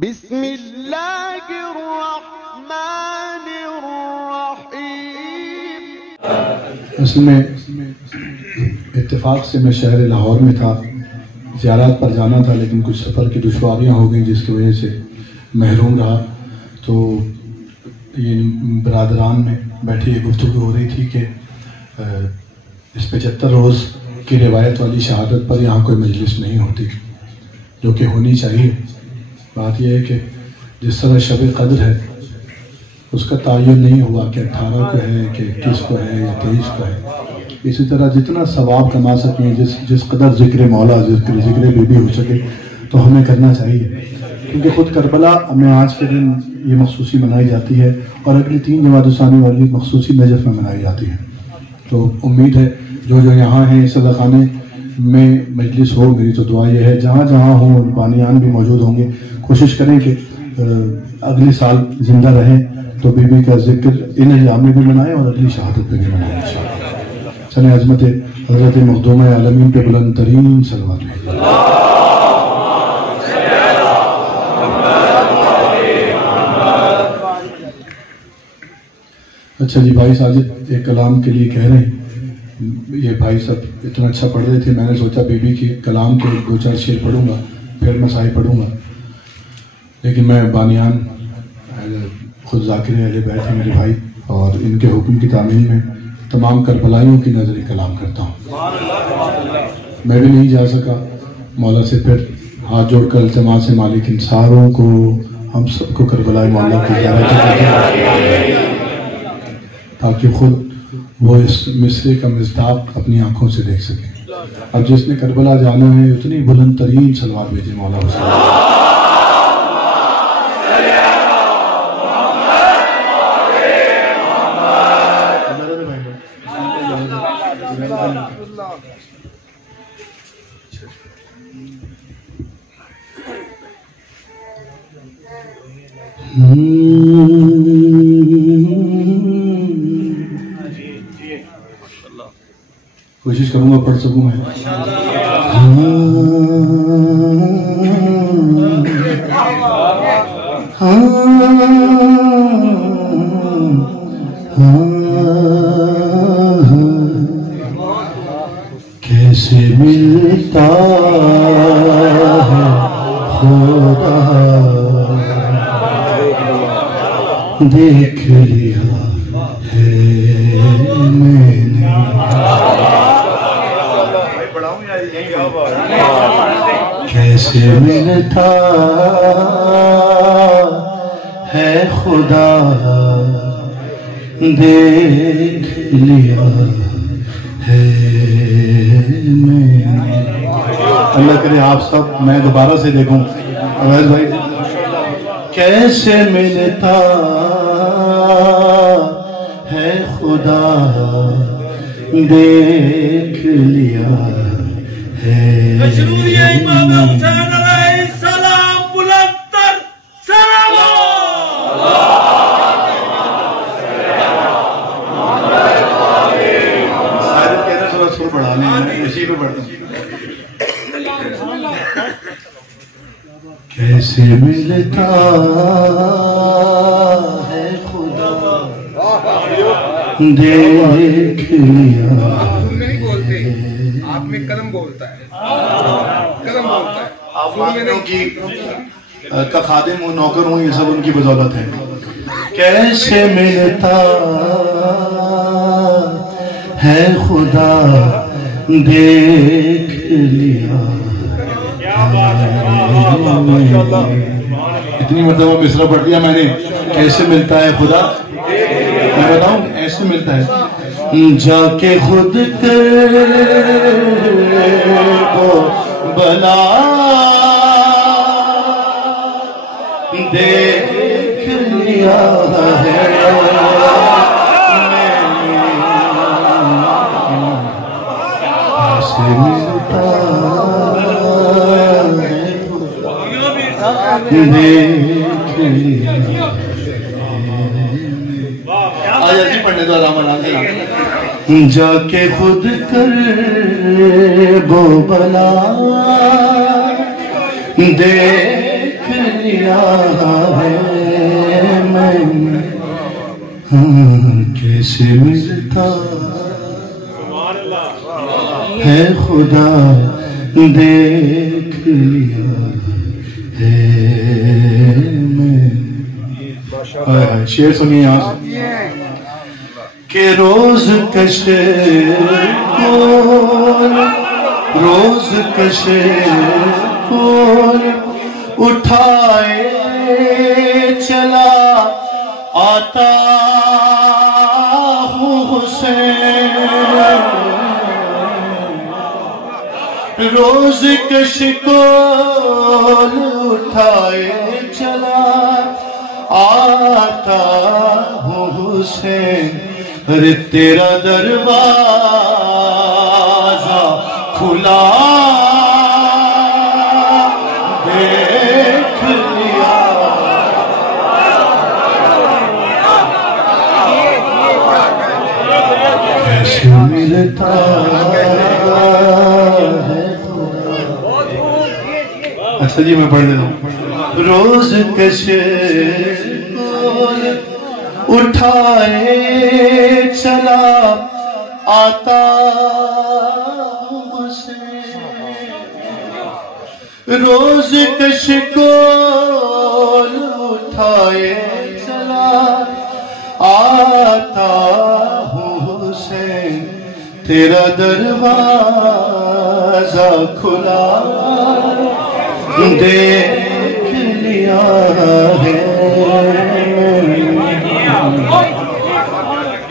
بسم اللہ الرحمن الرحیم۔ اصل میں اتفاق سے میں شہر لاہور میں تھا، زیارات پر جانا تھا، لیکن کچھ سفر کی دشواریاں ہو گئیں جس کی وجہ سے محروم رہا۔ تو یہ برادران میں بیٹھی یہ گفتگو ہو رہی تھی کہ اس 75 روز کی روایت والی شہادت پر یہاں کوئی مجلس نہیں ہوتی، جو کہ ہونی چاہیے۔ بات یہ ہے کہ جس طرح شب قدر ہے اس کا تعین نہیں ہوا کہ 18 کو ہے کہ 21 کو ہے یا 23 کو ہے، اسی طرح جتنا ثواب کما سکیں، جس قدر ذکر مولا ذکر بی بی ہو سکے تو ہمیں کرنا چاہیے، کیونکہ خود کربلا میں آج کے دن یہ مخصوصی منائی جاتی ہے اور اگلی 3 جمادی الثانی والی مخصوصی نجف میں منائی جاتی ہے۔ تو امید ہے جو یہاں ہیں صدقہ خانے میں مجلس ہو، میری تو دعا یہ ہے جہاں جہاں ہوں بانیان بھی موجود ہوں گے، کوشش کریں کہ اگلے سال زندہ رہیں تو بی بی کا ذکر ان ایام میں بھی منائیں اور اگلی شہادت پہ بھی منائیں انشاءاللہ۔ چلیں عظمت حضرت مخدومہ عالمین پہ بلند ترین صلوات۔ اچھا جی، بھائی ساجد ایک کلام کے لیے کہہ رہے ہیں۔ یہ بھائی سب اتنا اچھا پڑھ رہے تھے، میں نے سوچا بی بی کے کلام کے 2-4 شعر پڑھوں گا، پھر مسائل پڑھوں گا، لیکن میں بانیان خود ذاکر اہل بیت ہیں میرے بھائی، اور ان کے حکم کی تعمیل میں تمام کربلائیوں کی نظر کلام کرتا ہوں۔ میں بھی نہیں جا سکا، مولا سے پھر ہاتھ جوڑ کر التماس سے مالک ان ساروں کو، ہم سب کو کربلائے مولا کی زیارت کریں تاکہ خود وہ اس مصرے کا مصداق اپنی آنکھوں سے دیکھ سکیں۔ اب جس نے کربلا جانا ہے اتنی بلند ترین صلوات بھیجے مولا حسین۔ کوشش کروں گا پڑھ سکوں میں۔ کیسے ملتا ہے خدا دیکھ لیا ہے میں نے، کیسے ملتا ہے خدا دیکھ لیا ہے میں نے۔ اللہ کرے آپ سب میں دوبارہ سے دیکھوں اویس بھائی۔ کیسے ملتا ہے خدا دیکھ لیا ہے۔ مشروعی امام حسین علیہ السلام بلند تر سارے کہنا تھوڑا سر بڑھا لیں، اسی پہ پڑھتا ہوں۔ کیسے ملتا ہے خدا دیکھ لیا۔ آپ میں قلم بولتا ہے، قلم بولتا ہے۔ آپ مانگوں کی کا خادم ہوں، نوکر ہوں، یہ سب ان کی بدولت ہے۔ کیسے ملتا ہے خدا دیکھ لیا۔ اتنی مرتبہ مصرع پڑھ دیا میں نے، کیسے ملتا ہے خدا، میں بتاؤں ایسے ملتا ہے جا کے خود کو بلا دیکھ لیا ہے ایسے ملتا دیکھ لیا۔ آج ایسی پڑھنے تو آرام آرام سے جا کے خود کر بو بلا دیکھ لیا لیا ہے میں نے، کیسے ملتا ہے خدا دیکھ لیا ہے میں نے۔ شعر سنیے یہاں سے کہ روز کشے کول اٹھائے چلا آتا ہوں حسین، روز کش کول اٹھائے چلا آتا ہوں حسین، ارے تیرا دروازہ کھلا دیکھ لیا، کیسے ملتا ہے خدا۔ اچھا جی میں پڑھ دیتا ہوں۔ روز کشے اٹھائے چلا آتا حسین، روز کش کول اٹھائے چلا آتا ہوں حسین، تیرا دروازہ کھلا دیکھ لیا ہے،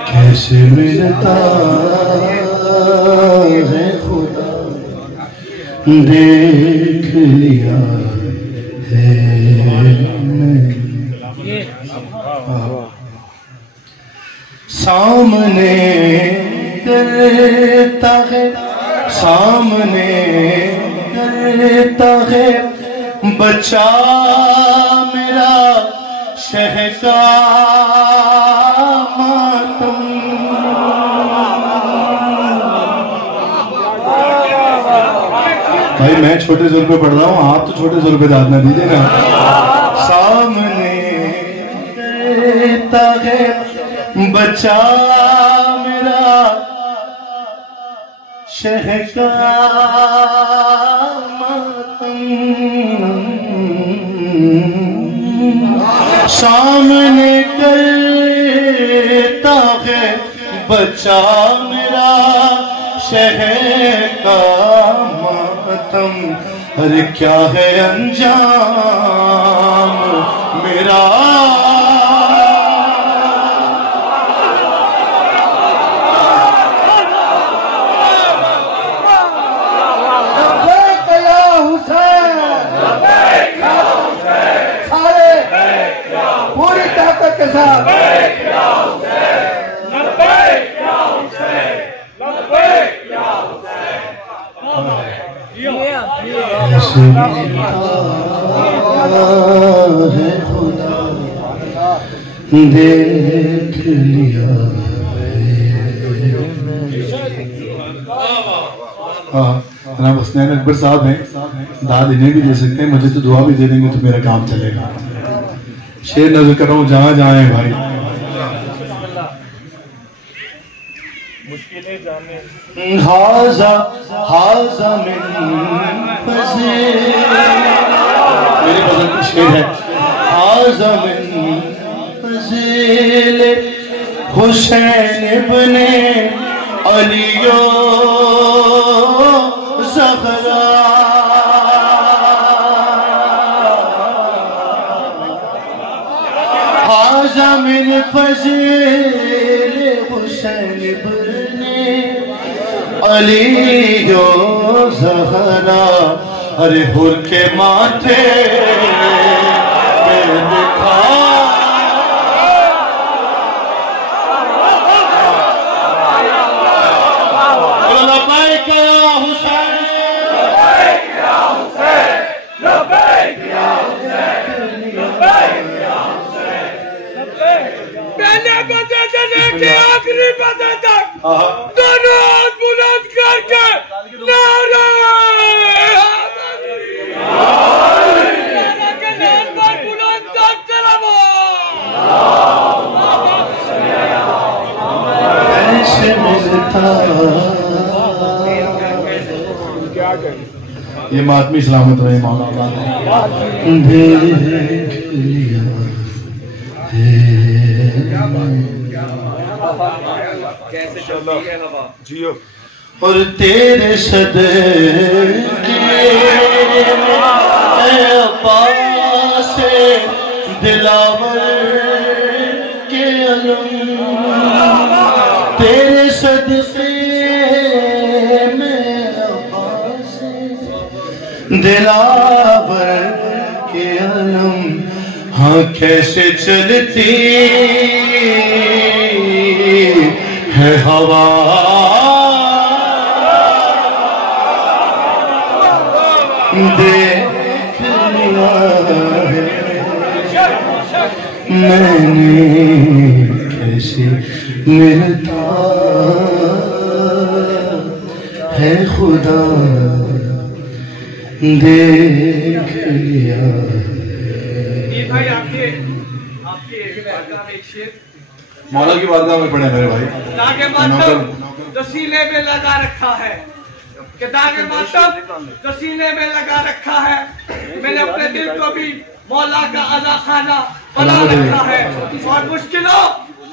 کیسے ملتا ہے خدا دیکھ لیا ہے میں، سامنے کرتا ہے سامنے کرتا ہے بچہ میرا شہ کا ماتم، بھائی میں چھوٹے زور پہ پڑھ رہا ہوں، آپ تو چھوٹے زور پہ داد نہ دیجیے نا۔ سامنے کرتا ہے بچہ میرا شہ کا ماتم، سامنے کرتا ہے بچہ میرا شہر کا ماتم، ارے کیا ہے انجام میرا، پوری طاقت کے ساتھ دیکھ لیا جناب حسنین اکبر صاحب ہیں، داد انہیں بھی دے سکتے ہیں، مجھے تو دعا بھی دے دیں گے تو میرا کام چلے گا۔ شعر نظر کر رہا ہوں، جہاں جہاں ہیں بھائی، حاضہ من فضیل، میری غزل کی شعر ہے، حاضہ من فضیل حسین ابن علی زہرا، حاضہ من فضیل حسین ابن علی زہرا، ارے حر کے ماتھے پہ لکھا لبیک یا حسین، لبیک یا حسین، لبیک یا حسین، لبیک یا حسین، پہلے بدے دینے کی آخری بدے تک دونوں ہاتھ بلند کر کے نعرہ حیدری، نعرہ کے نام پر یہ ماتمی سلامت رہے مولا دیکھ لیا اور تیرے صدقے عباس دلاور کے علم تیرے صدقے میں عباس دلاور کے علم ہاں کیسے چلتی ہے ہوا دیکھ لیا ہے میں نے کیسے ملتا ہے خدا دیکھ لیا بھائی آپ کے ایک شیر مولا کی بارگاہ میں پڑھے میرے بھائی داغ ماتم جو سینے میں لگا رکھا ہے کہ داغ ماتم جو سینے میں لگا رکھا ہے میں نے اپنے دل کو بھی مولا کا عزا خانہ بنا رکھا ہے اور مشکلوں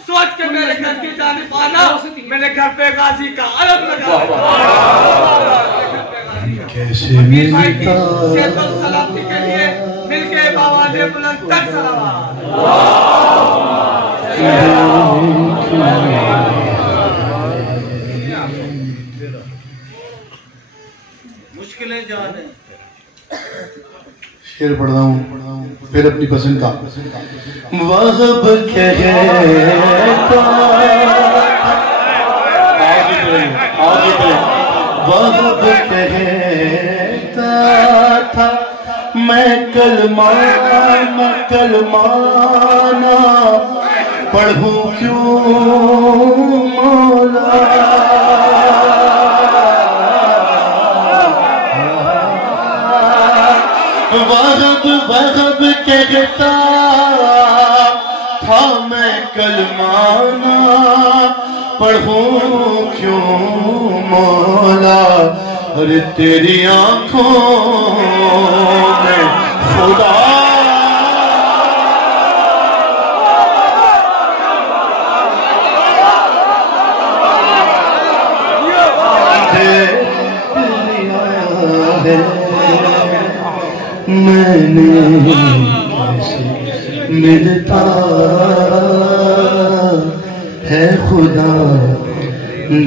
سوچ کے میرے گھر کی جانب آنا میں نے گھر پہ غازی کا علم لگا کیسے ملتا صحت و سلامتی کے لیے مل کے باواد بلند تک سلامات مشکلیں جانے شعر پڑھ رہا ہوں پھر اپنی پسند کا وغب کہتا وغب کہتا تھا میں کلمانہ پڑھوں کیوں مولا وغب کہتا تھا میں کلمانہ پڑھوں کیوں مولا ارے تیری آنکھوں میں خدا میں نے کیسے ملتا ہے خدا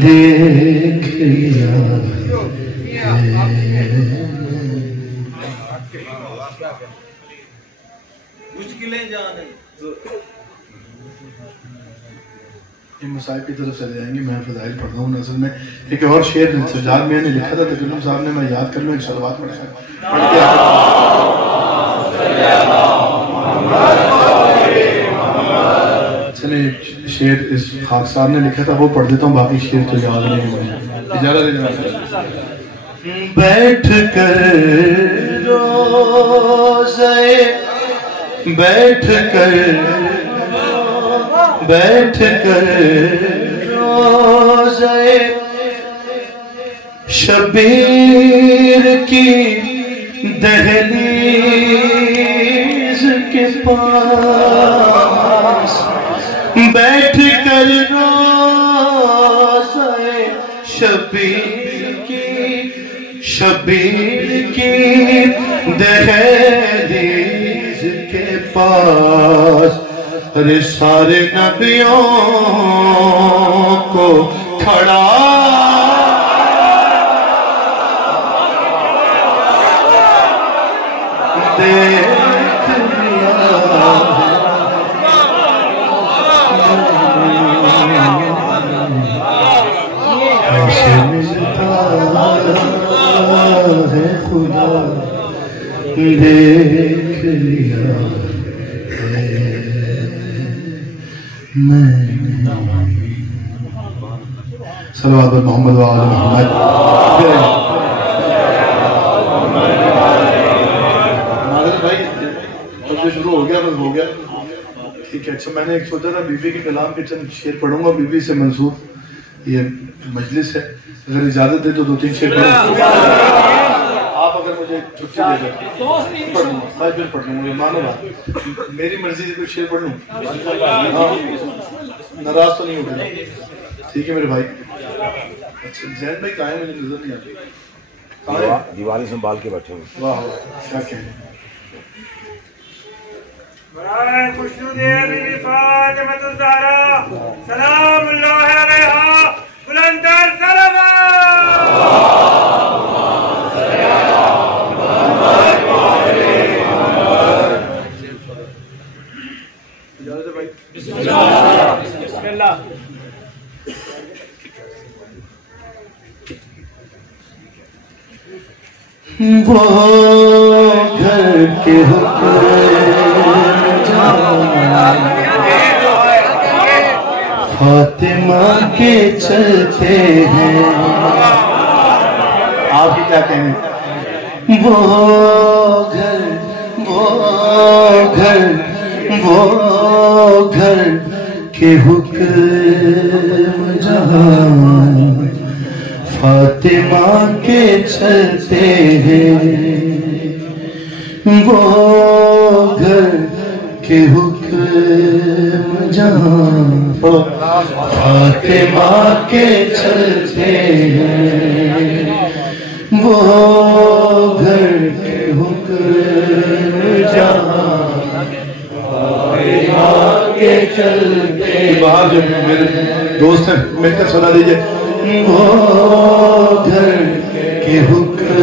دیکھ لیا مشکلیں جانے یہ مصائب کی طرف چلے جائیں گے میں فضائل پڑھ رہا ہوں اصل میں ایک اور شعر سجاد میں نے لکھا تھا تکلم صاحب نے میں یاد کر لوں ایک صلوات پڑھ کے چلے شعر اس خاک صاحب نے لکھا تھا وہ پڑھ دیتا ہوں باقی شعر تو یاد نہیں ہے اجازت دینا بیٹھ کر روزے بیٹھ کر روزے شبیر کی دہلیز کے پاس بیٹھ کر روزے شبیر کی دہلیز کے پاس ارے سارے نبیوں کو کھڑا دیکھ لیا کیسے ملتا ہے خدا دیکھ لیا صلوات محمد و آل محمد بھائی جو شروع ہو گیا بس ہو گیا ٹھیک ہے اچھا میں نے ایک سوچا تھا بی بی کے کلام کے چند شعر پڑھوں گا بی بی سے منسوب یہ مجلس ہے اگر اجازت دے تو 2-3 شعر پڑھوں آپ آپ اگر مجھے چھٹی دے دیں پڑھ لوں گا، میں پڑھ لوں گا، مانو بات میری مرضی سے کوئی شعر پڑھ لوں، ناراض تو نہیں ہوگا؟ ٹھیک ہے میرے بھائی. اچھا زین بھائی کہاں ہے؟ مجھے نظر نہیں آتی. دیوالی سنبھال کے بیٹھے ہوئے. واہ واہ کیا کہیں. برائے خوشنود بی فاطمۃ الزہرا سلام اللہ علیہا بلندر وہ گھر کے فاطمہ کے چلتے ہیں. آپ ہی کیا کہیں. وہ گھر کے حکم جہاں فاطمہ کے چلتے ہیں. وہ گھر کے حکم جہاں فاطمہ کے چلتے ہیں. وہ گھر کے حکم جہاں فاطمہ کے چلتے. باہر جو میرے دوست ہیں مل کر سنا دیجیے. وہ گھر کے حکم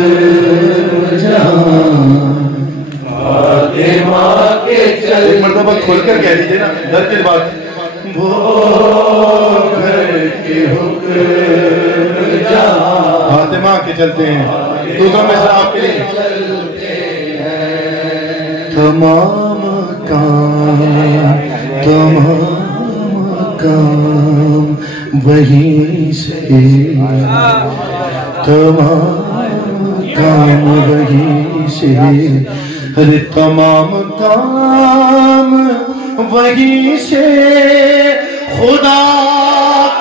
جہاں فاطمہ کے چلتے. ایک مرتبہ کھول کر کہہ دیجیے نا ڈر کی بات. وہ گھر کے حکم جہاں فاطمہ کے چلتے ہیں. دوسرا مثال آپ کے لیے. تمام کام وہیں سے، تمام کام وہیں سے، ارے تمام کام وہیں سے خدا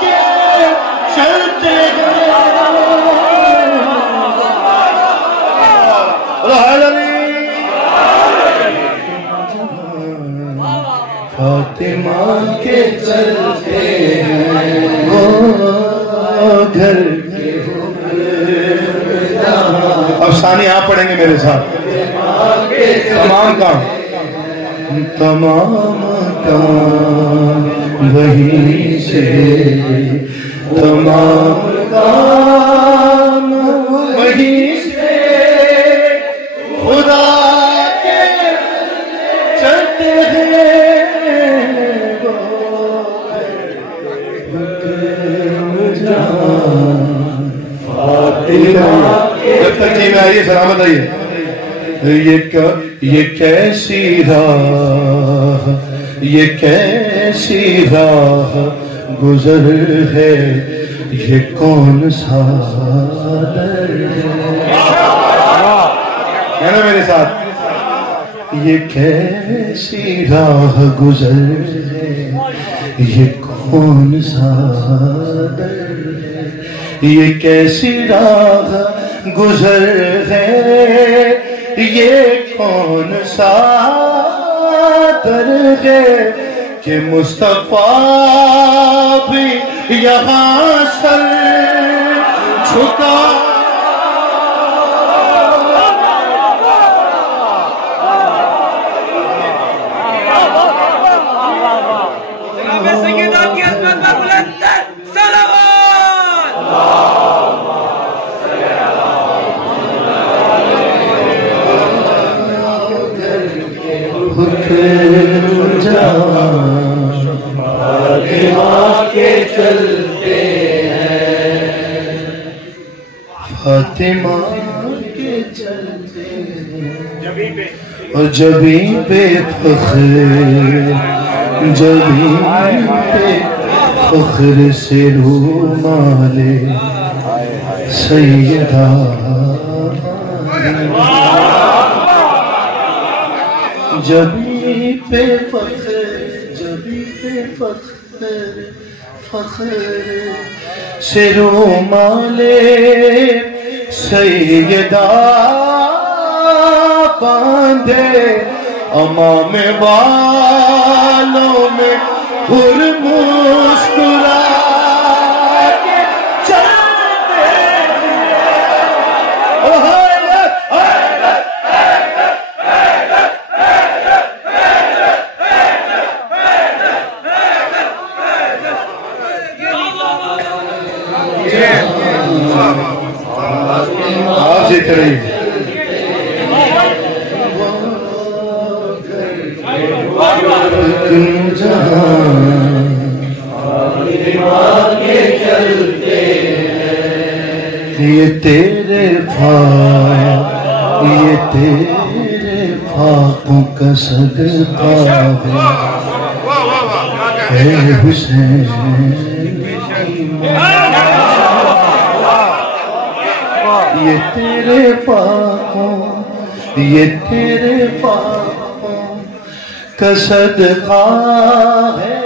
کے چلتے ہیں. فاطمہ کے چلتے ہیں. وہ گھر کے اب ثانی آپ پڑھیں گے میرے ساتھ. تمام کام وہیں سے، تمام کام وہیں سے خدا کے چلتے ہیں. جب تک جی میں آئیے سلامت آئیے. یہ کیسی راہ، یہ کیسی راہ گزر ہے، یہ کون سا در ہے نا میرے ساتھ. یہ کیسی راہ گزر ہے، یہ کون سا در. یہ کیسی راہ گزر ہے، یہ کون سا در ہے کہ مصطفیٰ بھی یہاں سر جھکا. فاطمہ کے چلتے اور جبیں پہ فخر، جبیں پہ فخر سے رومال سیدہ. جبیں پہ فخر، جبیں پہ فخر سے رومال سیدہ باندھے امام والوں میں اور مسکرا کے چلتے آپ جیتے رہیے یہ تیرے فاقوں کا صدقہ ہے حسین یہ تیرے فاقوں کا صدقہ ہے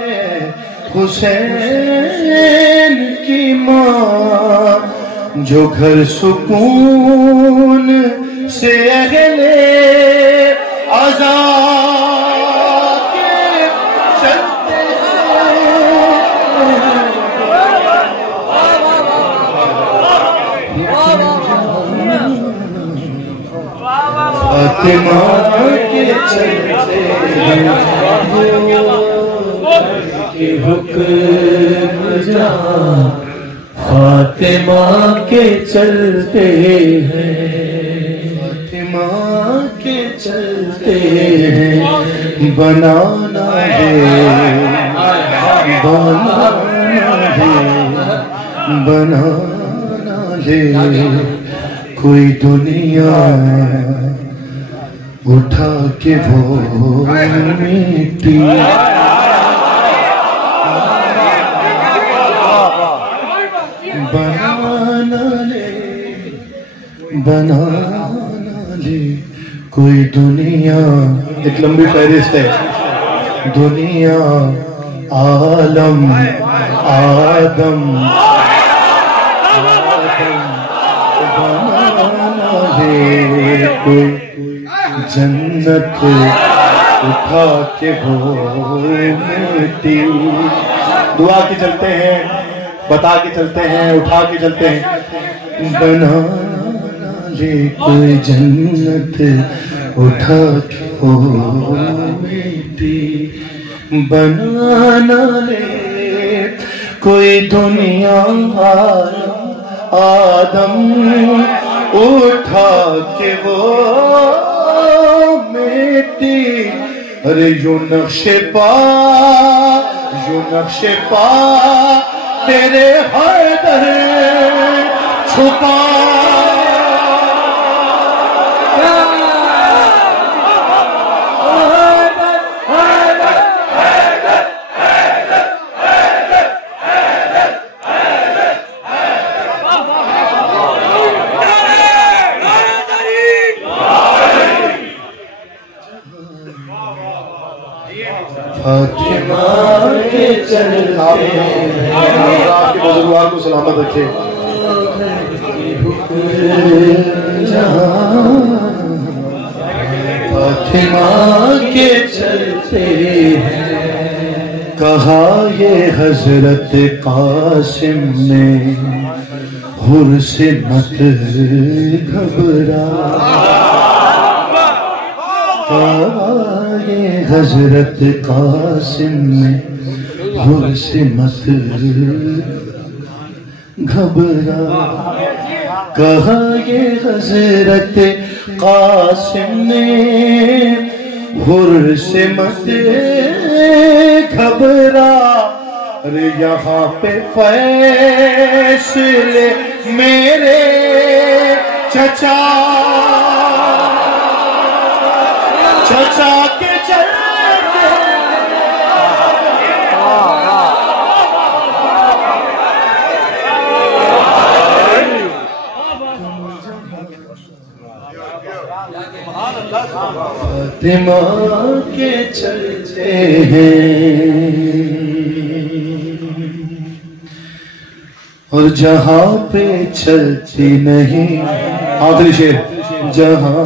حسین کی ماں جو گھر سکون سے اہل عذاب کے چلتے فاطمہ کے چلتے ہیں حکم جہاں فاطمہ کے چلتے ہیں فاطمہ کے چلتے ہیں بنانا ہے کوئی دنیا اٹھا کے وہ مٹی بنانا لے کوئی دنیا. ایک لمبی فہرست ہے. دنیا عالم آدم بنانا لے کوئی جنت اٹھا کے وہ مٹی. دعا کے چلتے ہیں, بتا کے چلتے ہیں, اٹھا کے چلتے ہیں. بنانا لے کوئی جنت اٹھا کے وہ مٹی. بنانا لے کوئی دنیا آدم اٹھا کے وہ مٹی. ارے یوں نقش پا تیرے حیدر چھپا فاطمہ کے چلتے آپ کے بزرگوار کو سلامت رکھے. فاطمہ کے چلتے ہیں. کہا یہ حضرت قاسم نے حر سے مت گھبرا. یہ حضرت قاسم نے حر سے مت گھبرا. کہا یہ حضرت قاسم نے حر سے مت گھبرا. ارے یہاں پہ فیصلے میرے چچا کے چلتے فاطمہ کے چلتے ہیں. اور جہاں پہ چلتی نہیں, آخری شعر, جہاں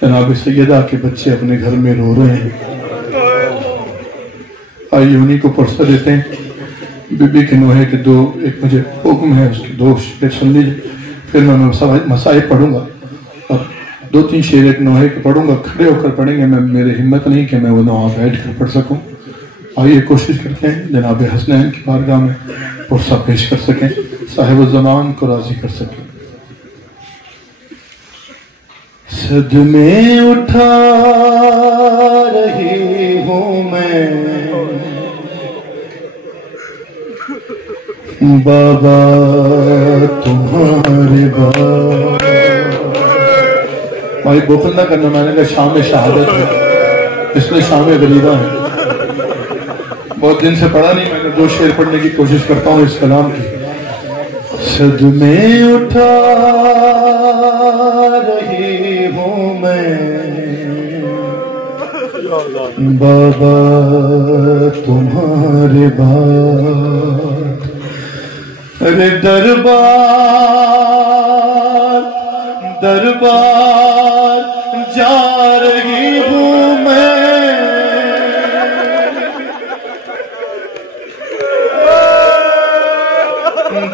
جناب سیدہ کے بچے اپنے گھر میں رو رہے ہیں، آئیے انہیں کو پرسہ دیتے ہیں۔ بی بی کے نوحے کے دو، ایک مجھے حکم ہے اس کے دو شعر سن لیجیے، پھر میں مسائل پڑھوں گا اور دو تین شعر ایک نوحے کے پڑھوں گا، کھڑے ہو کر پڑھیں گے، میرے ہمت نہیں کہ میں وہ نوحہ بیٹھ کر پڑھ سکوں۔ آئیے کوشش کرتے ہیں جناب حسنین کی بارگاہ میں پرسہ پیش کر سکیں، صاحب الزمان کو راضی کر سکیں۔ صدمے اٹھا رہی ہوں میں بابا تمہارے بعد۔ بھائی بخل نہ کرنا، میں نے کہا شام شہادت ہے، اس میں شام غریبہ ہے، بہت دن سے پڑھا نہیں، میں نے دو شعر پڑھنے کی کوشش کرتا ہوں اس کلام کی۔ صدمے اٹھا رہی ہوں میں بابا تمہارے بعد، ارے دربار دربار جا رہی ہوں میں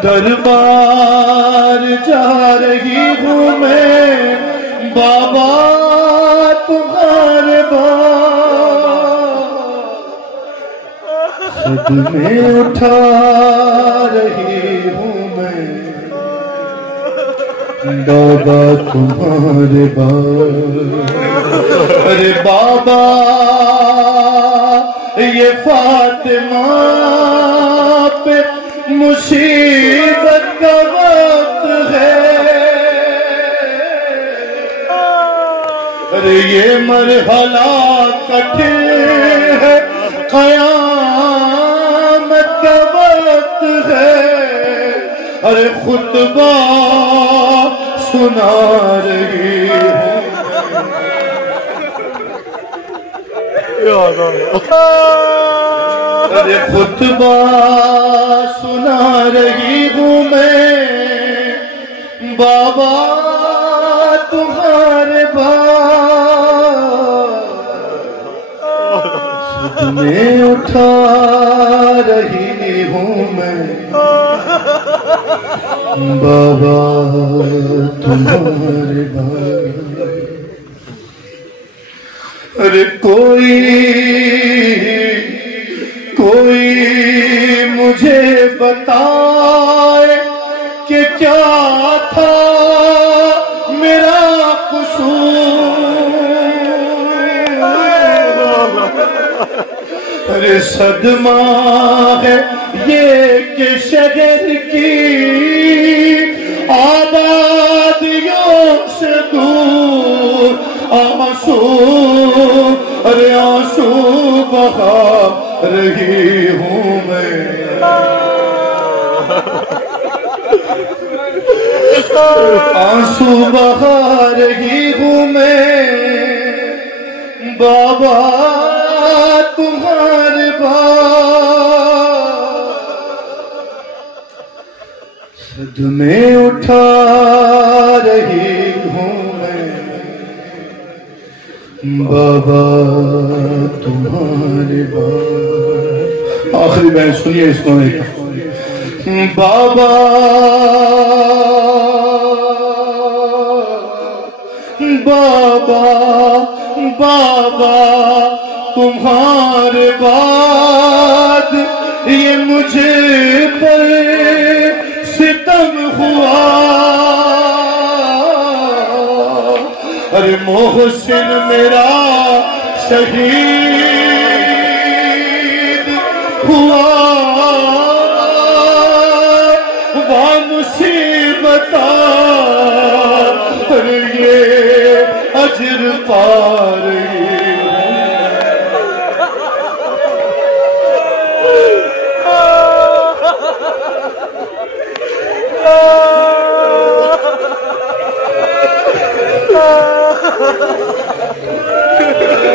دربار جا رہی ہوں میں بابا تمہارے بعد، صدمے اٹھا رہی ہوں میں بابا تمہارے بعد۔ ارے بابا یہ فاطمہ پہ مصیبت کا وقت ہے، ارے یہ مرحلہ کٹھن ہے، قیامت کا وقت ہے، ارے خطبہ سنا رہی ہوں، ارے خطبہ سنا رہی ہوں میں بابا تمہارے بعد، صدمے اٹھا رہی ہوں میں بابا تمہارے بعد۔ ارے کوئی مجھے بتائے کہ کیا تھا میرا قصور، ارے صدمہ ہے یہ کہ شہر کی آبادیوں سے دور آنسو، ارے آنسو بہا رہی ہوں میں، آنسو بہا رہی ہوں میں بابا تمہارے بعد، صدمے اٹھا رہی ہوں میں بابا تمہارے بعد۔ آخری بین سنیے اس کو ایک بابا بابا بابا تمہارے بعد یہ مجھے پر ستم ہوا، ارے محسن میرا شہید ہوا، وہ مصیبت پر یہ اجر پا رہی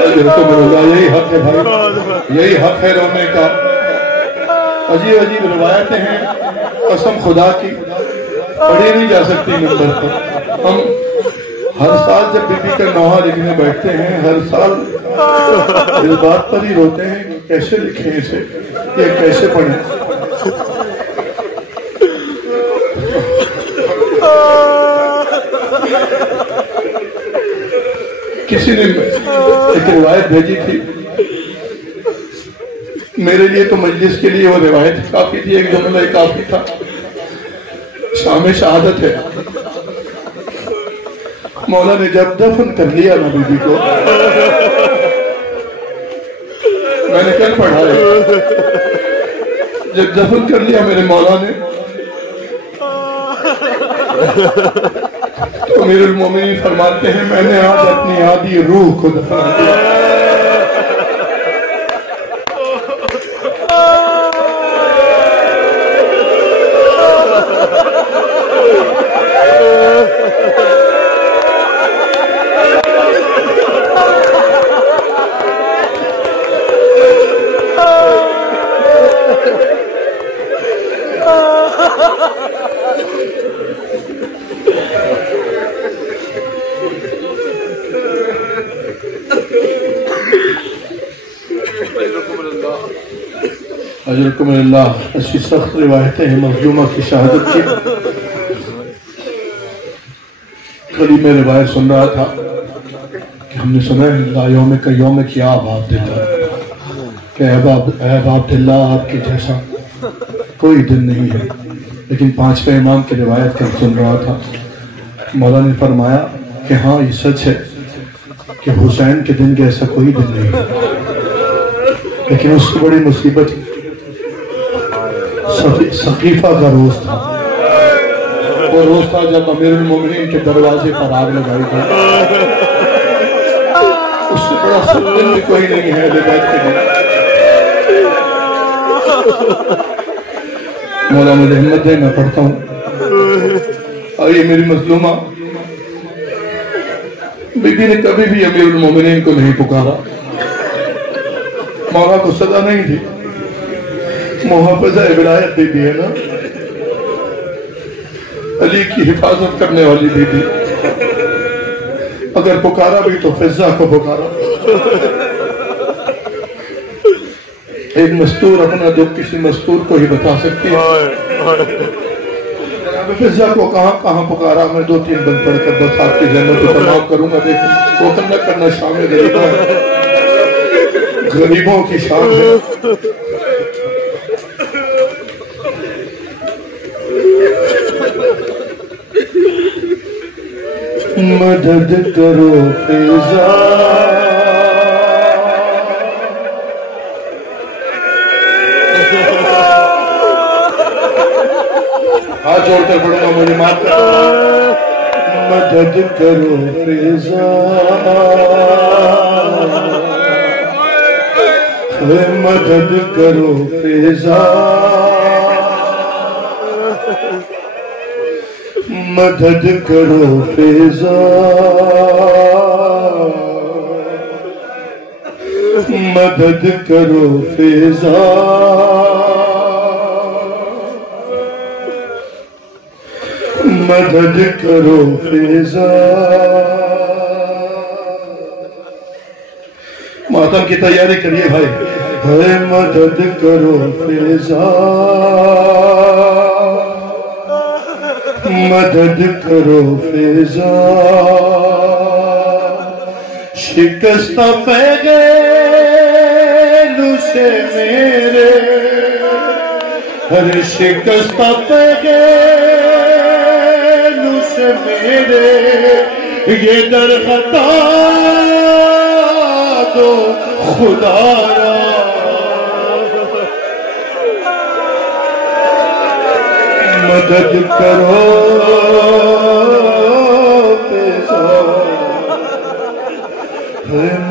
یہی حق ہے بھائی، یہی حق ہے رونے کا۔ عجیب عجیب روایتیں ہیں، قسم خدا کی پڑھی نہیں جا سکتی ممبر پر۔ ہر سال جب بیبی کا نوحہ لکھنے بیٹھتے ہیں ہر سال اس بات پر ہی روتے ہیں کہ کیسے لکھیں اسے یہ کیسے پڑھیں. کسی نے ایک روایت بھیجی تھی میرے لیے تو مجلس کے لیے وہ روایت کافی تھی. ایک جملہ کافی تھا. شام شہادت ہے مولا نے جب دفن کر لیا نا بی بی کو میں نے کل پڑھا ہے جب دفن کر لیا میرے مولا نے تو امیر المومنین فرماتے ہیں میں نے آج اپنی آدھی روح کو دفن کیا. اجرکم اللہ. ایسی سخت روایتیں ہیں مظلومہ کی شہادت کی. کل میں روایت سن رہا تھا کہ ہم نے سنا ہے لا یوم کا یوم کیا اب عبداللہ کہ اب عبداللہ آپ کے جیسا کوئی دن نہیں ہے. لیکن پانچویں امام کی روایت کل سن رہا تھا مولا نے فرمایا کہ ہاں یہ سچ ہے کہ حسین کے دن جیسا کوئی دن نہیں ہے. لیکن اس کی بڑی مصیبت سقیفہ کا روز تھا. وہ روز تھا جب امیر المومنین کے دروازے پر آگ لگائی گئی. اس سے بڑا سب دن بھی کوئی نہیں ہے بیت کے دن. مولا مجھے ہمت دے میں پڑھتا ہوں. اور یہ میری مظلومہ بی بی نے کبھی بھی امیر المومنین کو نہیں پکارا. مولا کو سزا نہیں دی. محافظہ ولایت بی بی ہے نا علی کی حفاظت کرنے والی بی بی. اگر پکارا بھی تو فضا کو پکارا. ایک مستور اپنا دکھ کسی مستور کو ہی بتا سکتی ہے. فضا کو کہاں کہاں پکارا میں 2-3 بند پڑھ کر بس آپ کی جنت کو تمام کروں گا. دیکھیں وہ کرنا شام غریبوں ہے. غریبوں کی شام ہے. مدد کرو فیضا ہاتھ جوڑ کر پڑھوں گا مجھے معاف کرو. مدد کرو فیضا مدد کرو فیضا مدد کرو فیضا مدد کرو فیضا مدد کرو فیضا. ماتم کی تیاری کریے بھائی. مدد کرو فیضا مدد کرو فیضا. شکستہ پیغیلو سے میرے ہر شکستہ پیغیلو سے میرے یہ در خطا دو خدا را. مدد کرو فیضا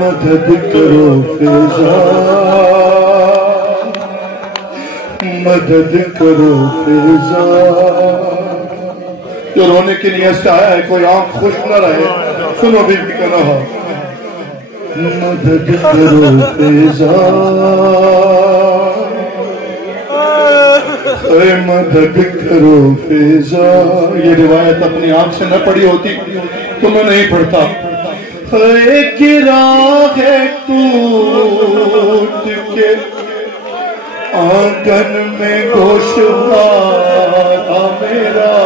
مدد کرو فیضا مدد کرو فیضا. جو رونے کی نیت سے آیا ہے کوئی آنکھ خوش نہ رہے سنو بی بی کا رہا. مدد کرو فیضا مدد کرو فیضا. یہ روایت اپنی آنکھ سے نہ پڑھی ہوتی تو میں نہیں پڑھتا. ایک راہ ہے ٹوٹ کے آنگن میں گوشوارا میرا.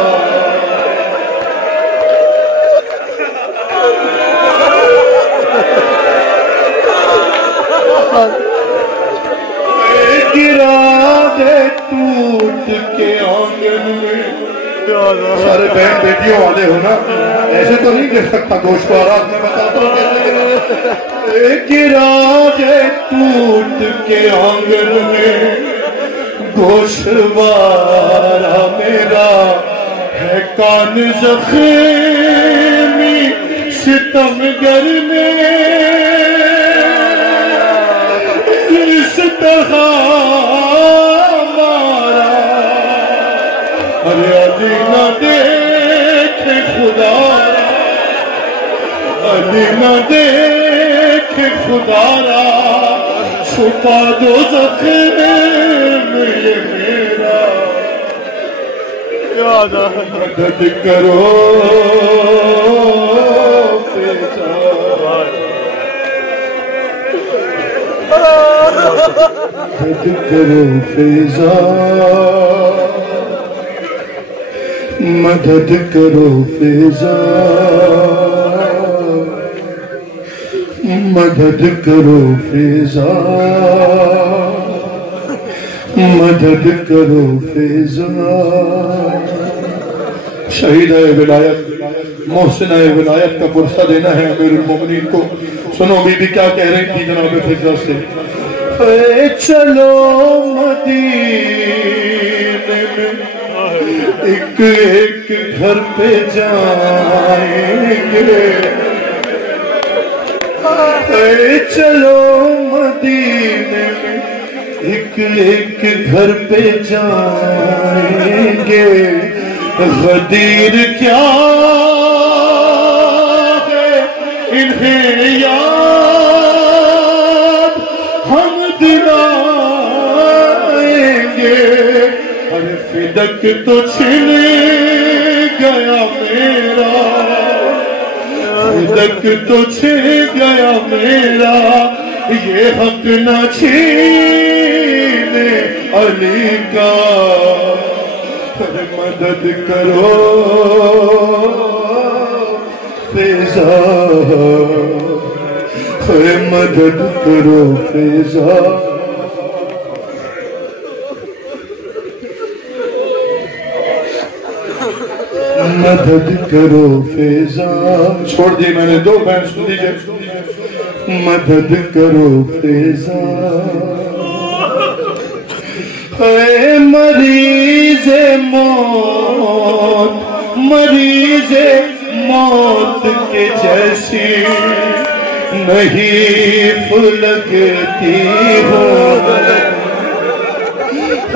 ایک راہ ہے ٹوٹ کے آنگن میں. سارے بہن بیٹیوں والے ہو نا, ایسے تو نہیں کہہ سکتا گوشوارا, میں بتاتا ہوں کیسے. ایک راہ ہے ٹوٹ کے آنگن میں گوشوارا میرا. ہے کان زخمی ستمگر میں اس طرح مارا. ارے علی نہ دیکھے خدا را, علی نہ دیکھے خدا را, چھپا دو زخم یہ میرا. مدد کرو فیضا, مدد کرو فیضا, مدد کرو فیضا, مدد کرو فیضا, مدد کرو فیضا. شہید ولایت محسن ولایت کا پرسہ دینا ہے امیر المومنین کو. سنو بی بی کیا کہہ رہی تھی جناب فیضا سے. اے چلو مدینے میں ایک ایک گھر پہ جائیں گے. اے چلو مدینے میں ایک ایک گھر پہ جائیں گے. غدیر کیا ہے انہیں یاد ہم دلائیں گے. ارے فدق تو چھن گیا میرا, فدق تو چھن گیا میرا, یہ حق نہ چھینے علی کا. مدد کرو فیضا, مدد کرو فیضا. مدد کرو فیضا. چھوڑ دی میں نے دو بین سن دیجئے. مدد کرو فیضا. اے مریض موت, مریض موت کے جیسی نہیں پھلکتی ہو.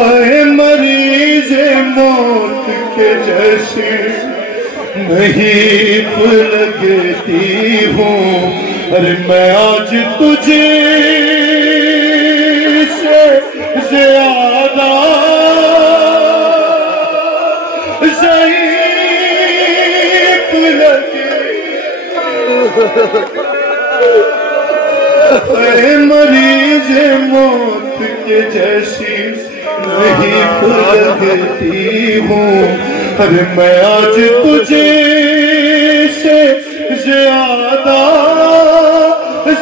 اے مریض موت کے جیسی نہیں پھلکتی ہوں. ارے میں آج تجھے سے زیادہ ضعیف لگے. اے مریض موت کے جیسی نہیں پھلکتی ہوں. ارے میں آج تجھے سے زیادہ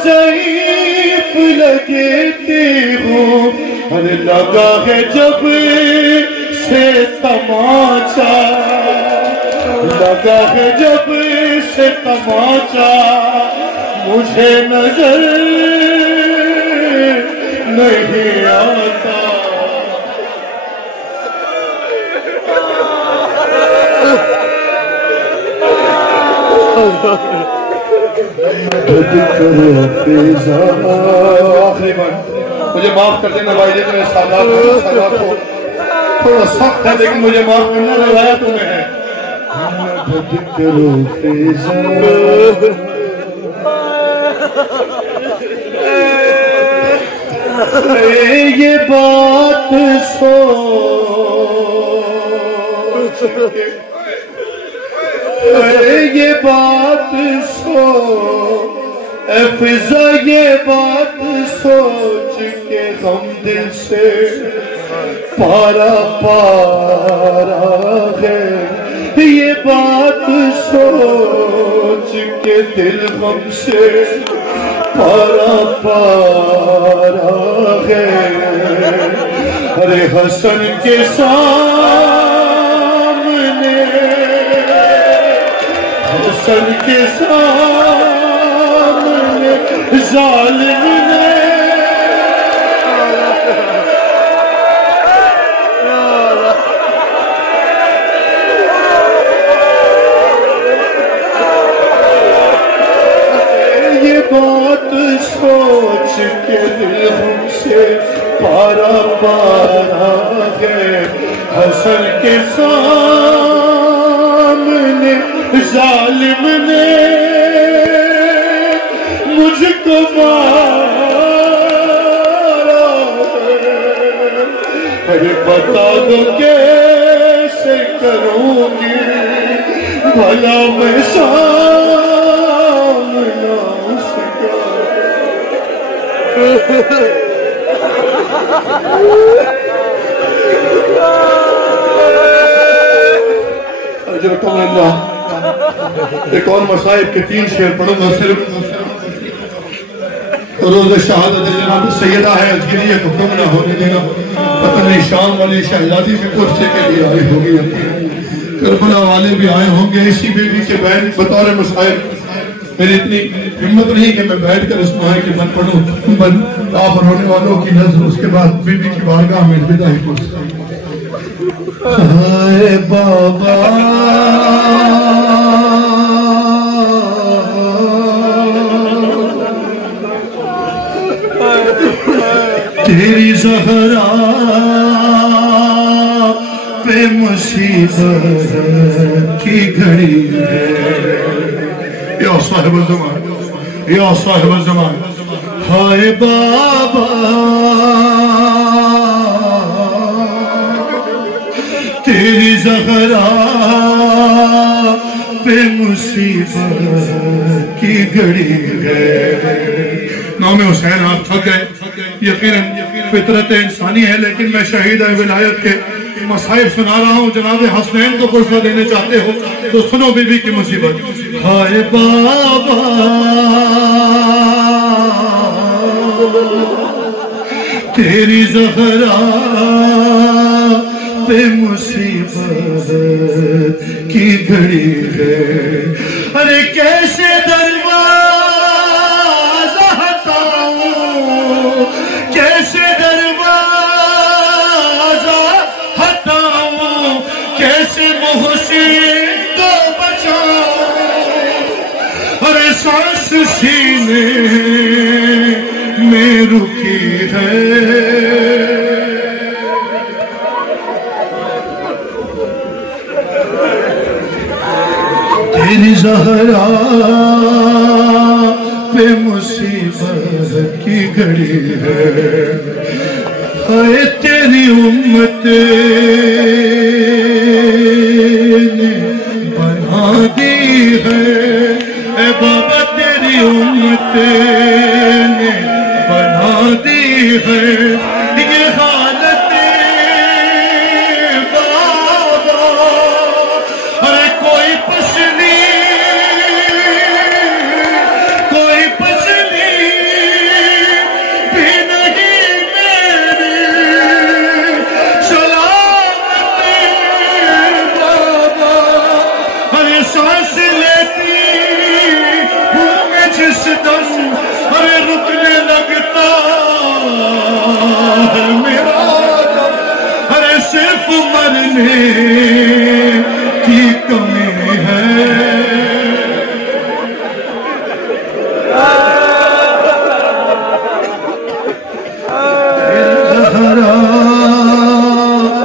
ضعیف لگتی ہوں. ارے لگا ہے جب سے تماچا, لگا ہے جب سے تماچا, مجھے نظر نہیں آتا. مدد کرو فیضا. آخری بار مجھے معاف کر دینا بھائی, جتنے سادات ہو تھوڑا سخت ہے لیکن مجھے معاف کرنا روایت میں ہے. مدد کرو فیضا. یہ بات سو کے یہ بات سوچ اے فضا یہ بات سوچ کے غم دل سے پارا پارا ہے یہ بات سوچ کے دل غم سے پارا پارا ہے ارے حسن کے سامنے حسن کے سامنے ظالم نے یہ بات سوچ کے دل ہم سے پارا پارا ہے حسن کے سامنے ظالم نے مجھ کو مارا ہے بتا دو کیسے کروں گی بھلا میں سامنا اس کا اجرکم اللہ ایک اور مصائب کے 3 شعر پڑھوں گا صرف روز شہادت جناب سیدہ ہے اس کے لیے حکم نہ ہونے دینا پتہ نہیں شام والی شہزادی کے کرسے کے لیے آئی ہوگی کربلا والے بھی آئے ہوں گے اسی بیوی کے بہن بطور مصائب میری اتنی ہمت نہیں کہ میں بیٹھ کر اس ماہ کے من پڑھوں آپ رونے والوں کی نظر اس کے بعد بیوی کی بارگاہ میں بدائی پڑھوں ہائے بابا تیری زہرا پہ مصیبت کی گھڑی ہے یا صاحب الزمان یا صاحب الزمان ہائے بابا تیری زہرا پہ مصیبت کی گھڑی ہے نام حسین آپ تھک گئے یقیناً فطرت انسانی ہے لیکن میں شہید ولایت کے مصائب سنا رہا ہوں جناب حسنین کو پرسہ دینے چاہتے ہو تو سنو بی بی کی مصیبت ہائے بابا تیری زہرا پہ مصیبت کی گھڑی ہے ارے کیسے دروازہ ہٹاؤں کیسے دروازہ ہٹاؤں کیسے محسن کو بچاؤں ارے سانس سینے میں رکی ہے تیری زہرا پہ مصیبت کی گھڑی ہے اے تیری امت نے بنا دی ہے اے بابا تیری امت نے بنا دی ہے یہ حالت بابا ارے کوئی پسلی بھی نہیں میری سلامتی بابا ارے سانس لیتی ہوں میں جس دم ارے رکنے لگتا ہے میرا ارے صرف مرنے کی کمی ہے زہرا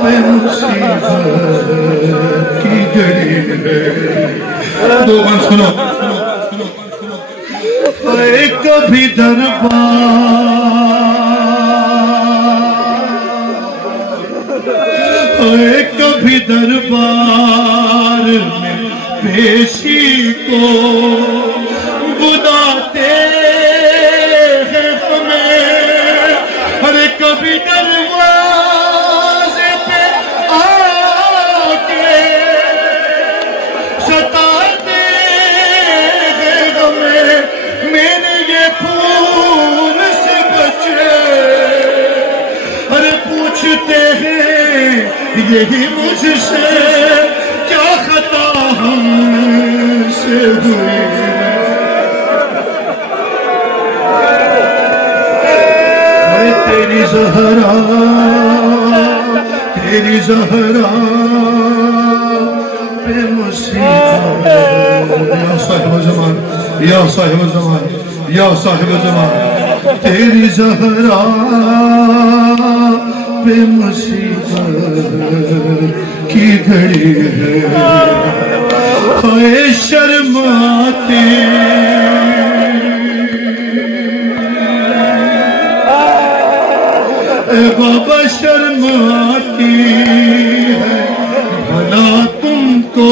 پہ مصیبت کی گھڑی ہے دو بار سنو اے کبھی دربار اے کبھی کبھی دربار میں پیشی کو بلاتے ہیں ہمیں، ارے کبھی دروازے پہ آ کے ستاتے ہیں ہمیں، میرے یہ پھول سے بچے، ارے پوچھتے ہیں یہی مجھ سے کیا خطا ہم سے ہوئی ہے، تیری زہرا پہ مصیبت، یا صاحب زمان، یا صاحب زمان، یا صاحب زمان، تیری زہرا پہ مصیبت کی گھڑی ہے، ہائے شرماتے اے بابا شرماتی ہے، بھلا تم کو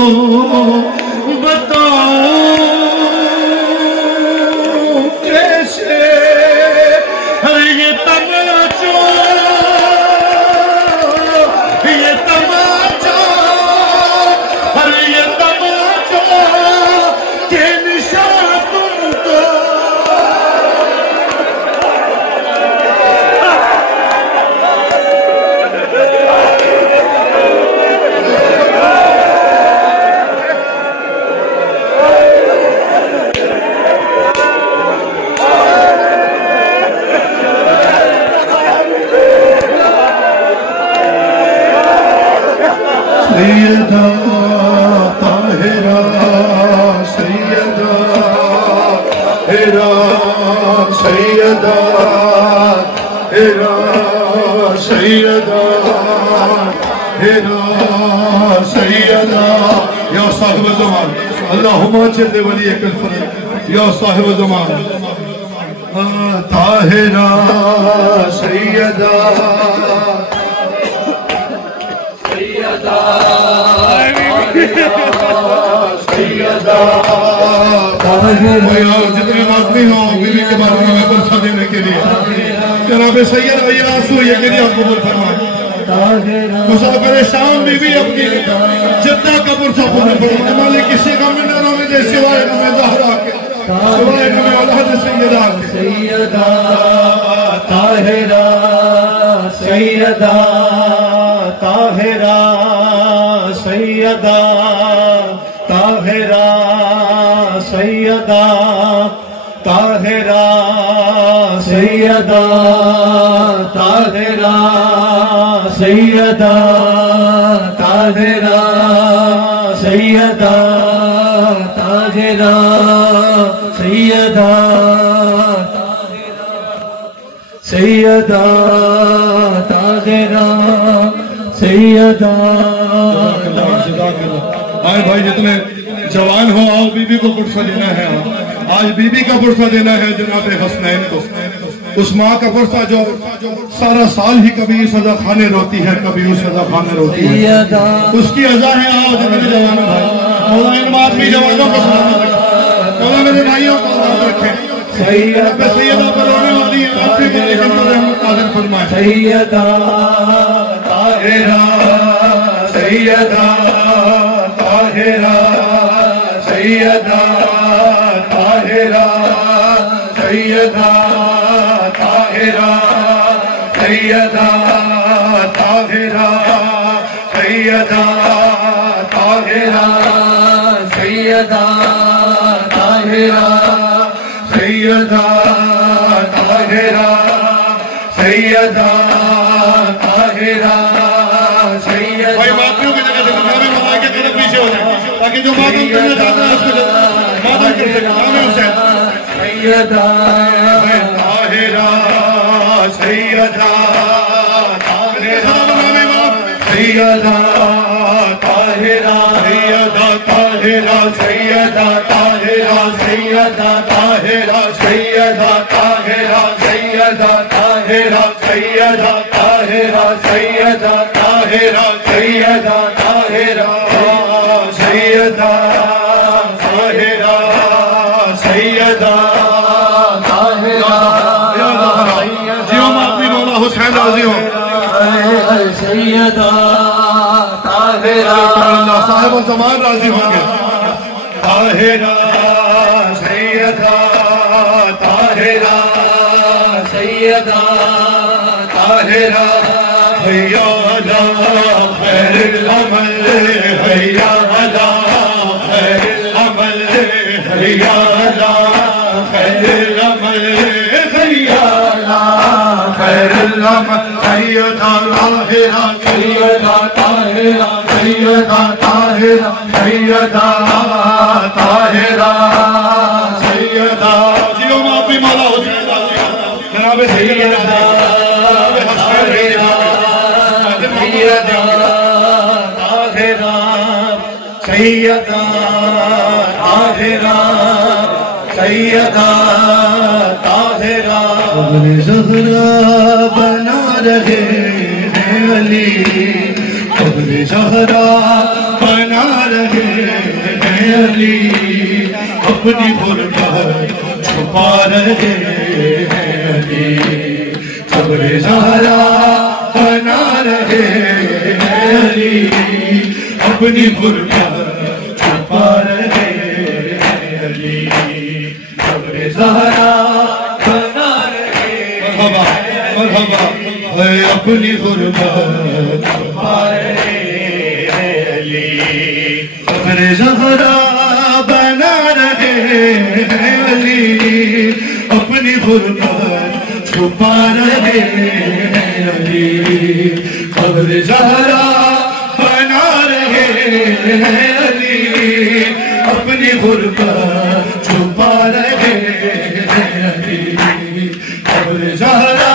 بتاؤں کیسے، ہے یہ تماچا کے نشان تم کو سیدہ طاہرہ، سیدہ طاہرہ، سیدہ طاہرہ، سیدہ طاہرہ، سیدہ، یا صاحب زمان، اللہم اجل ولیک الفرج، یا صاحب زمان، طاہرہ، سیدہ جتنے آدمی ہوں بیوی کے بارے میں برسہ دینے کے لیے جناب سید ایاس ہوئے کے لیے آپ قبول فرمائیں، مسافر شام بیوی اپنی جدہ کا برسہ قبول فرمائیں، مالک کسی کا منہ میں دے سوائے نمیں زہرا کے، سوائے نمیں اولاد سیدہ کے، سیدہ طاہرہ، سیدہ طاہرہ، سیدہ طاہرہ، سیدہ طاہرہ، سیدہ طاہرہ، سیدہ طاہرہ، سیدہ طاہرہ، سیدہ سیدہ طاہرہ، سیدہ آئے بھائی جتنے جوان ہو آؤ، بی بی کو پرسہ دینا ہے، آج بی بی کا پرسہ دینا ہے جناب حسنین کو، اس ماں کا پرسہ جو سارا سال ہی کبھی سزا کھانے روتی ہے، کبھی اس سزا کھانے روتی ہے، اس کی عزا ہے، آؤ جتنے جوان بھائی، مولا ان آدمی جوانوں کو سلامت رکھے، مولا میرے بھائیوں کو سلامت رکھے، سیدہ پر رونے والی ہے، آپ کی لیکن پر رحمت نازل فرمائے، سیدہ طاہرہ، سیدہ طاہرہ، سیدہ طاہرہ، سیدہ طاہرہ، سیدہ طاہرہ، سیدہ طاہرہ، سیدہ طاہرہ، سیدہ طاہرہ، سیدہ طاہرہ، سیدہ بھائی باقیوں کی جگہ سے نظامی مزائی کے طرف پیچھے ہو جائیں تاکہ جو مادم کرنا چاہتا ہے اس کو مادم کر سکتے، نامی حسین سیدہ طاہرہ، سیدہ طاہرہ، سیدہ طاہرہ، سیدہ طاہرہ، سیدہ طاہرہ، سیدہ طاہرہ، سیدہ طاہرہ، سیدہ طاہرہ، سیدہ طاہرہ، سیدہ طاہرہ، سیدہ راضی ہو سیدہ طاہرہ اللہ صاحب و زمان راضی ہوں گے طاہرہ سیدہ طاہرہ سیدہ طاہرہ حیا علی خیر العمل حیا علی خیر العمل حیا علی خیر العمل حیا علی خیر العمل سیدہ طاہرہ سیدہ طاہرہ سیدہ طاہرہ سیدہ طاہرہ سیدہ جیوں میں آپ بھی مولا حسین جناب سیدہ سیدہ طاہرہ سیدہ طاہرہ قبر زہرا بنا رہے ہیں علی قبر زہرا بنا رہے ہیں علی اپنی غربت چھپا رہے ہیں علی قبر زہرا بنا رہے ہیں علی اپنی غربت چھپا رہے ہیں علی قبر زہرا بنا رہے مرحبا مرحبا اے اپنی غربت چھپا رہے ہیں علی قبر زہرا بنا رہے ہیں علی اپنی غربت چھپا رہے ہیں علی قبر زہرا بنا رہے ہیں علی اپنی غربت چھپا رہے ہیں علی قبر زہرا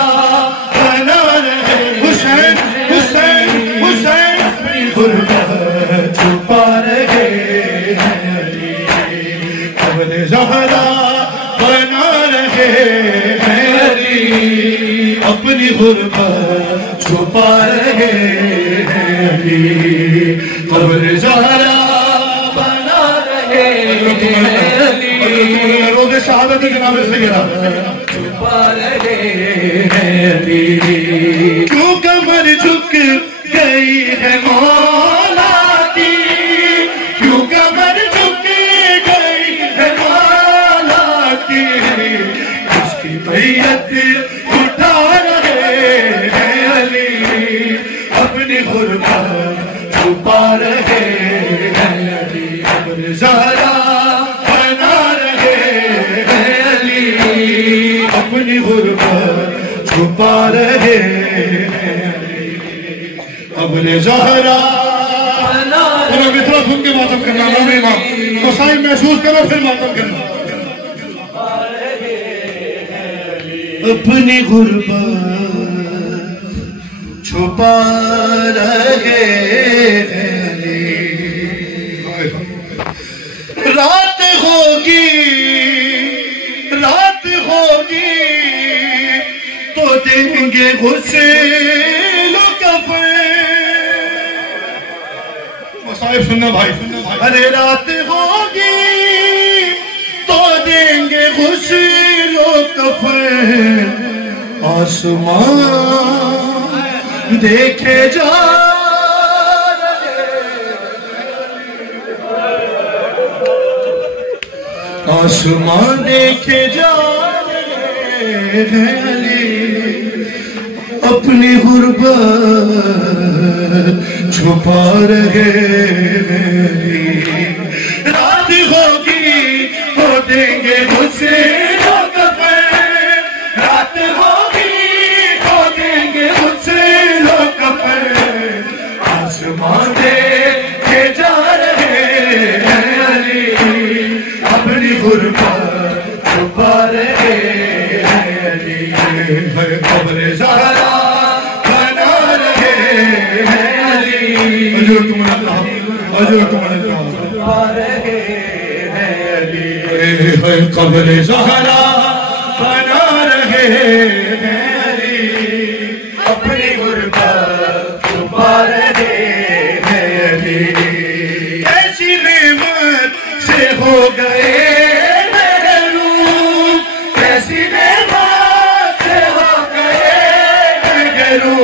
بنا رہے حسین حسین حسین اپنی غربت چھپا رہے ہیں علی قبر زہرا بنا رہے ہیں علی اپنی غربت چھپا رہے ہیں علی قبر زہرا بنا رہے ہیں علی روز شہادت جناب سیدہ چھپا رہے ہیں علی کیوں کمر جھک گئی ہے مولا کی کیوں کمر جھک گئی ہے مولا کی اس کی بیعت اٹھا رہے ہیں علی اپنی غربت چھپا رہے ہیں علی قبر زہرا بنا رہے ہیں علی اپنی غربت چھپا رہے ہیں علی قبر زہرا بنا پورا مترا سن کے ماتم کرنا نام امام تو صاحب محسوس کرو پھر ماتم کرنا اپنی غربت چھپا رہے ہیں علی رات ہوگی تو دیں گے غسل و کفن صاحب سننا بھائی ارے رات ہوگی تو دیں گے غسل و کفن آسمان دیکھے جا آسمان دیکھے جا رہے ہیں علی اپنی غربت چھپا رہے ہیں علی رات ہوگی تو دیں گے مجھے رات ہوگی تو دیں گے مجھے لوگ آسمان دیکھے جا رہے ہیں علی اپنی غربت چھپا رہے ہیں علی قبر زہرا بنا رہے ہیں علی اجرکم اللہ چھپا رہے ہیں علی قبر زہرا بنا رہے ہیں علی اپنی غربت چھپا رہے ہیں علی ایسی نعمت سے ہو گئے محروم ایسی نعمت سے ہو گئے محروم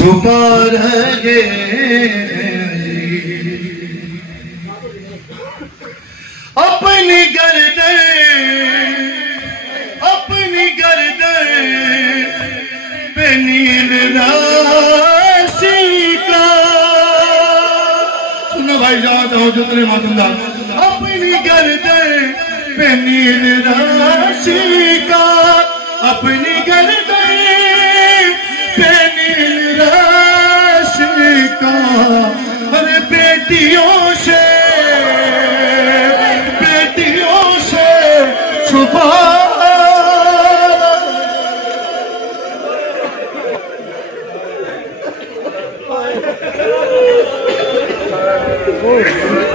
چھپا رہے اپنی گردن پہ نیل راسی کا سنو بھائی جاتا ہوں جتنے ماتمدار اپنی گردن پہ نیل راسی کا اپنی گردن پہ نیل راسی کا ارے بیٹیوں سے چھپا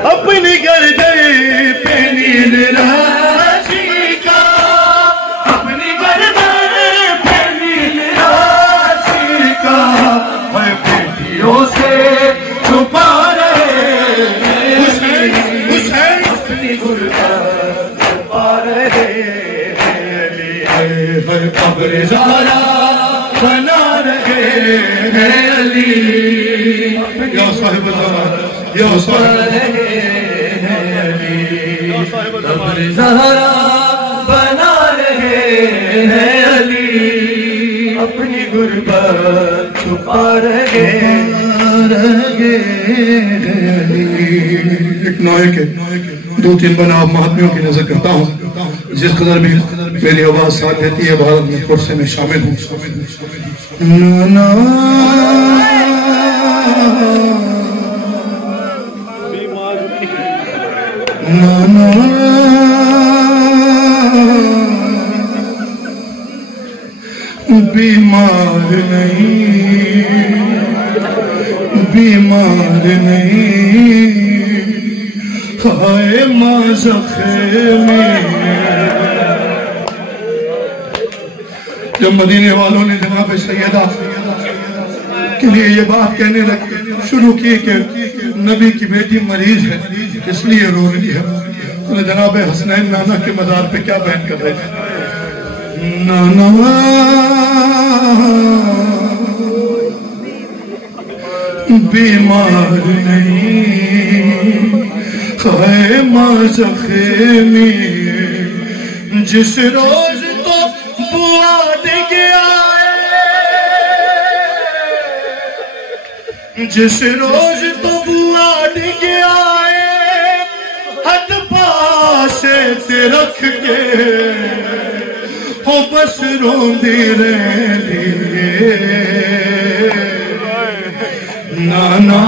اپنی گردن پہ نیل راسی کا اپنی گردن پہ نیل راسی کا میں بیٹیوں سے چھپا رہے حسین اپنی غربت چھپا رہے ہر قبر زہرا بنا رہے ہیں علی یا صاحب الزمان یا صاحب قبر زہرا بنا رہے ہیں علی اپنی غربت چھپا رہے ایک نوعے کے دو تین بناب مہاتمیوں کی نظر کرتا ہوں جس قدر بھی میری آواز ساتھ دیتی ہے بھارت میں قرصے میں شامل ہوں نانا نانا بیمار نہیں ہائے ماں زخمی جب مدینے والوں نے جناب سیدہ کے لیے یہ بات کہنے لگے شروع کی کہ نبی کی بیٹی مریض ہے اس لیے رو رہی ہے انہیں جناب حسنین نانا کے مزار پہ کیا بیان کر رہے تھے نانا بیمار نہیں خائے ماں زخمی جس روز تو بوا دے گیا جس روز تو بوا دے گیا ہاتھ پاسے سے رکھ کے ہو بس روندی رہی نانا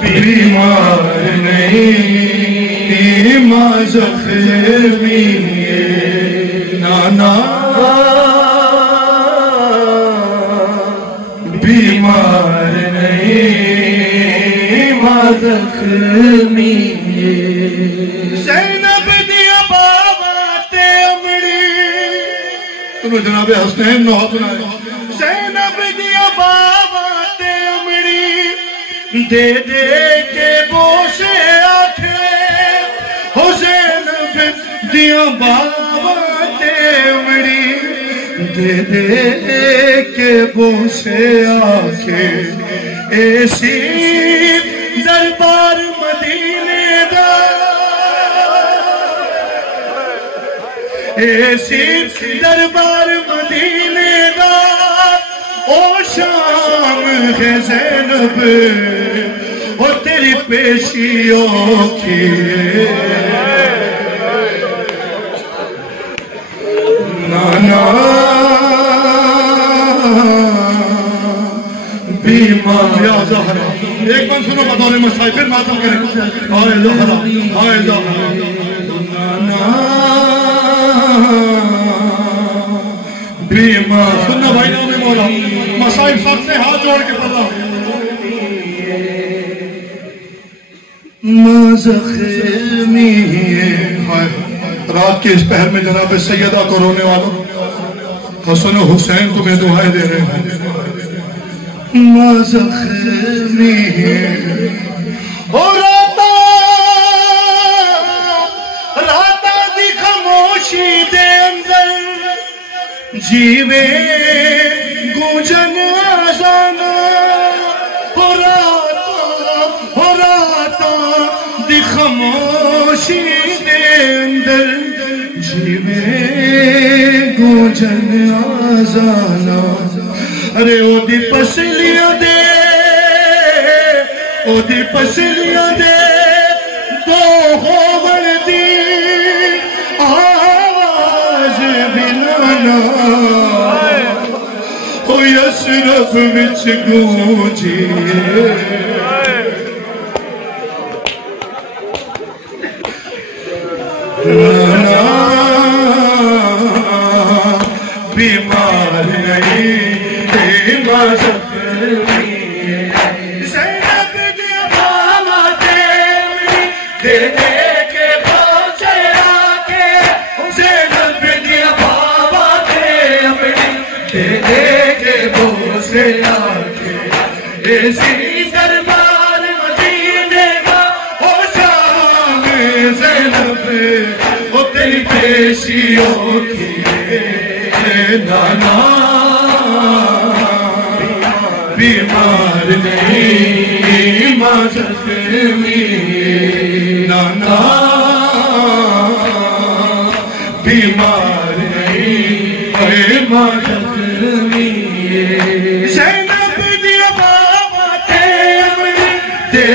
بیمار نہیں ماں زخمی نانا بیمار نہیں ماں زخمی زینب دیا بابا تے امڑی تمہیں جناب حسنین نو سنائے زینب دیا بابا تے امڑی دے دے کے بوسے آکھے ہو زینب دیا بابا تے امڑی دے دے کے بوسے آکھے ایسی دربار مدینے دا ایسی دربار مدینے دا او شام ہے زینب او تیری پیشیوں کی نانا بیمار یا زہرا ایک بار سنو بطور مسائل پھر ماتم کریں آئے زہرا آئے زہرا نانا بیمار سننا بھائی نام مولا مسائل سب سے ہاتھ جوڑ کے پڑھ رہا ماں زخمی رات کے اس پہر میں جناب سیدہ کو رونے والوں حسن و حسین تمہیں دعائیں دے رہے ہیں ماں زخمی اور راتا دی خاموشی دے اندر جیوے گونجن آزانا ہو راتا دی خاموشی دے اندر جیوے گونجن آزانا ارے او دی پسلیاں دے دو ہوور دی آواز بلانا او یسرف وچ گونجی بیمار نہیں بیمار زینب دیا بابا دے کے پہنچے آکے زینب دیا بابا دے کے پہنچے آکے ایسی دربار مدینے کا ہو شام زینب وہ تیری پیشیوں کی نانا بیمار نہیں ماں زخمی نانا بیمار نہیں ماں زخمی زینب دیا بابا تھے دے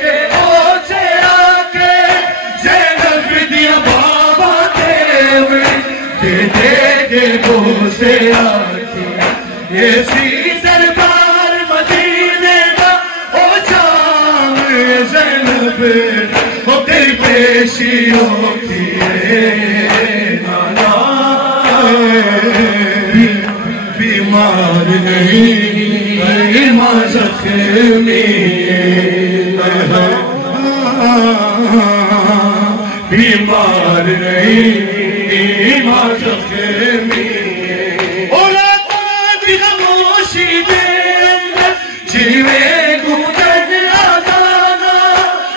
کے پہنچے آکے زینب دیا بابا تھے دے کے پہنچے آکے ایسی دربار مدینے کا ہو شام زینب ہو تیری پیشیوں کی نانا بیمار نہیں ماں زخمی بیمار نہیں ماں زخمی جیوے گونجن آزانا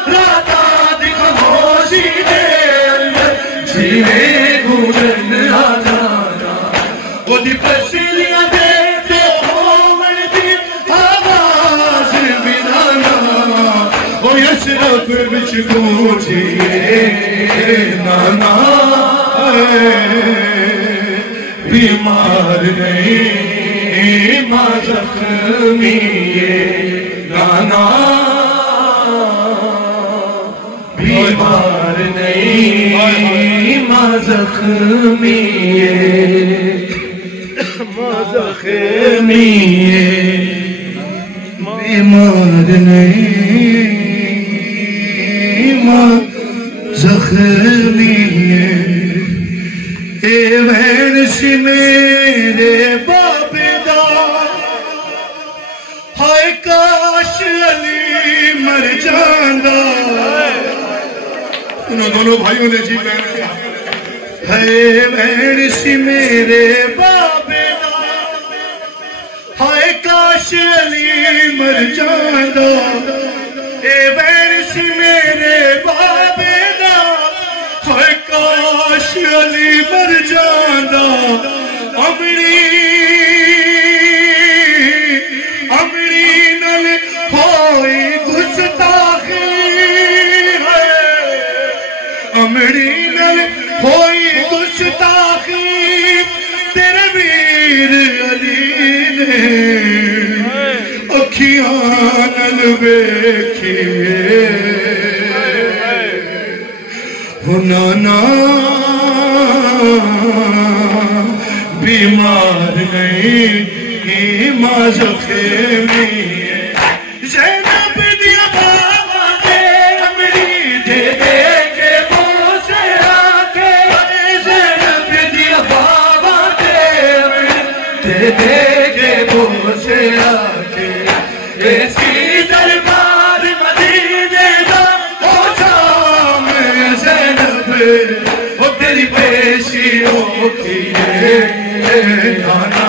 راتا دی خاموشی دے اندر جیوے گونجن آزانا وہ دی پسلیاں دے تو ہومن دی آواز بلانا وہ یسرف وچ گونجی نانا بیمار نہیں ماں زخمی نانا بیمار نہیں ماں زخمی ماں زخمی بیمار نہیں ماں زخمی اے وین سی میرے باپ دا ہائے کاش علی مر جاندا انہوں دونوں بھائیوں نے جی میں ہے وین سی میرے باپ دا ہائے کاش علی مر جاندا اے وین سی میرے باپ دا ہائے کاش علی مر جاندا امری نل ہوئی گستاخی امری نل ہوئی گستاخی تیرے ویر علی نے اکھیاں نل ویکھیے نانا بیمار نہیں ماں زخمی زینب دیا بابا دے امری دے کے پہنچے آکے زینب دیا بابا دے کے پہنچے آکے ایسی دربار مدینے دا ہو شام زینب وہ تیری پیشیوں کی نانا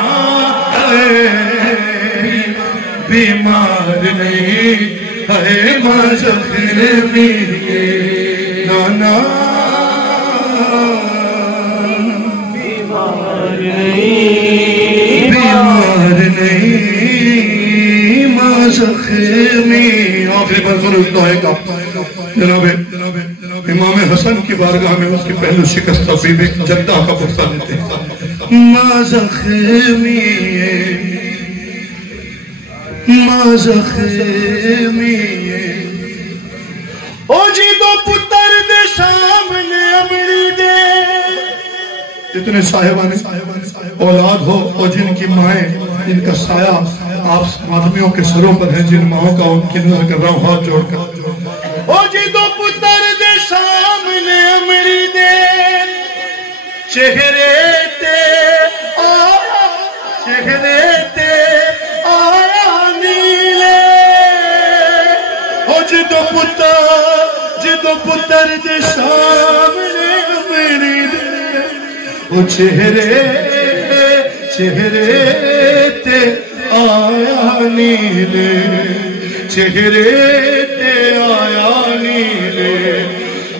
بیمار نہیں ہے ماں زخمی نانا بیمار نہیں زخمی آخری برخور دعائے کا جناب امام حسن کی بارگاہ میں اس کی پہلو شکستہ بی بی جدہ کا پرسہ دیتے ہیں ما زخمی او جی دو پتر دے سامنے امری دے جتنے صاحبان اولاد ہو اور جن کی مائیں جن کا سایہ آپ آدمیوں کے سروں پر ہیں جن ماں کا ان کی نظر کر رہا ہوں ہاتھ جوڑ کر او جی دو پتر دے سامنے امری دے چہرے تے آیا نیلے او جی دو پتر دے سامنے امری دے او چہرے تے آیا نیلے چہرے تے آیا نیلے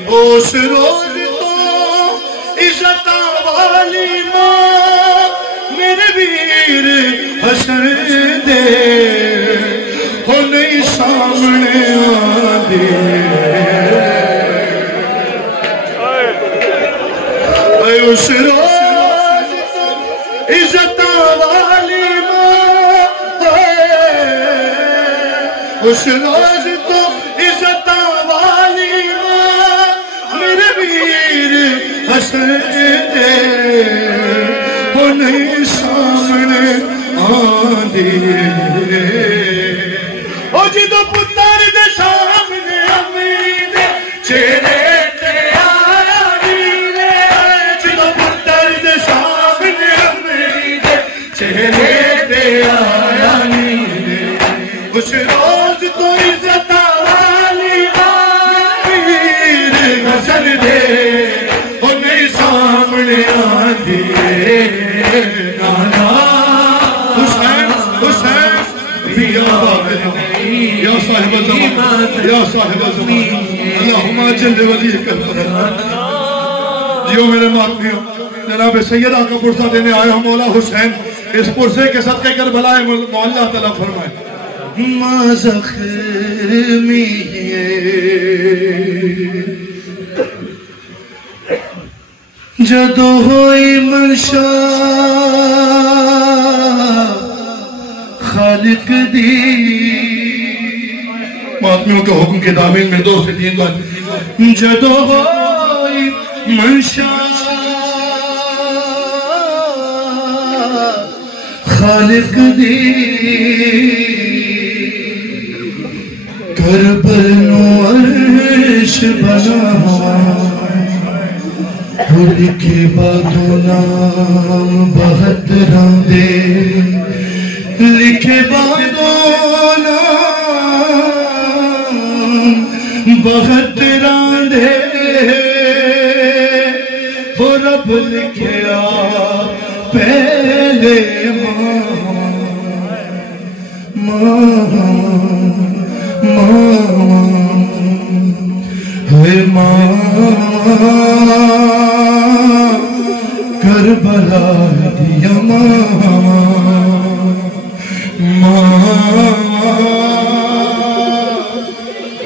اس روز تو عزت والی ماں میرے ویر حسن دے ہو نہیں سامنے آدھے اس روز عزت والی ماں اس روز تو عزت والی ماں میرے ویر حسن دے وہ نہیں سامنے آدھی او جی دو پتر دے سامنے امید چہرے اس روز تو عزت والی ویر حسن دے وہ نہیں سامنے آدھی نانا حسین یا صاحب الزمان یا صاحب الزمان اللہم جل ولی کربلا جیو میرے ماتمیوں جناب سیدہ کا پرسہ دینے آئے ہم مولا حسین اس پرسے کے صدقے کربلا ہے مولا تعالیٰ فرمائے ما زخمی جدو ہوئی منشا خالق دی ماتمیوں کے حکم کے دامین میں 2 سے 3 بار جدو ہوئی منشا خالق دی کربل نو عرش بنا لکھے بادو نام 72 دے لکھے بادو نام 72 دے وہ رب لکھیا پہلے کربلا دیا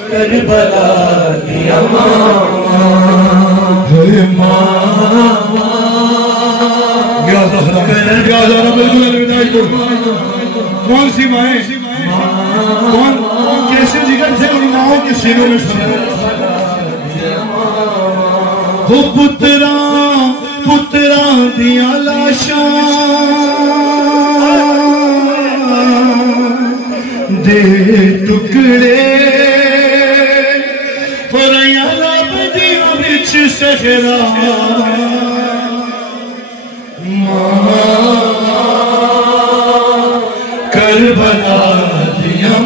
کربلا دیا کون سی مائیں کون کیسے جگر سے ان ماؤں کے سینوں میں سنا وہ پتران دیا لاشاں دے ٹکڑے پریاں رب دیاں وچ صحرا کربلا دیا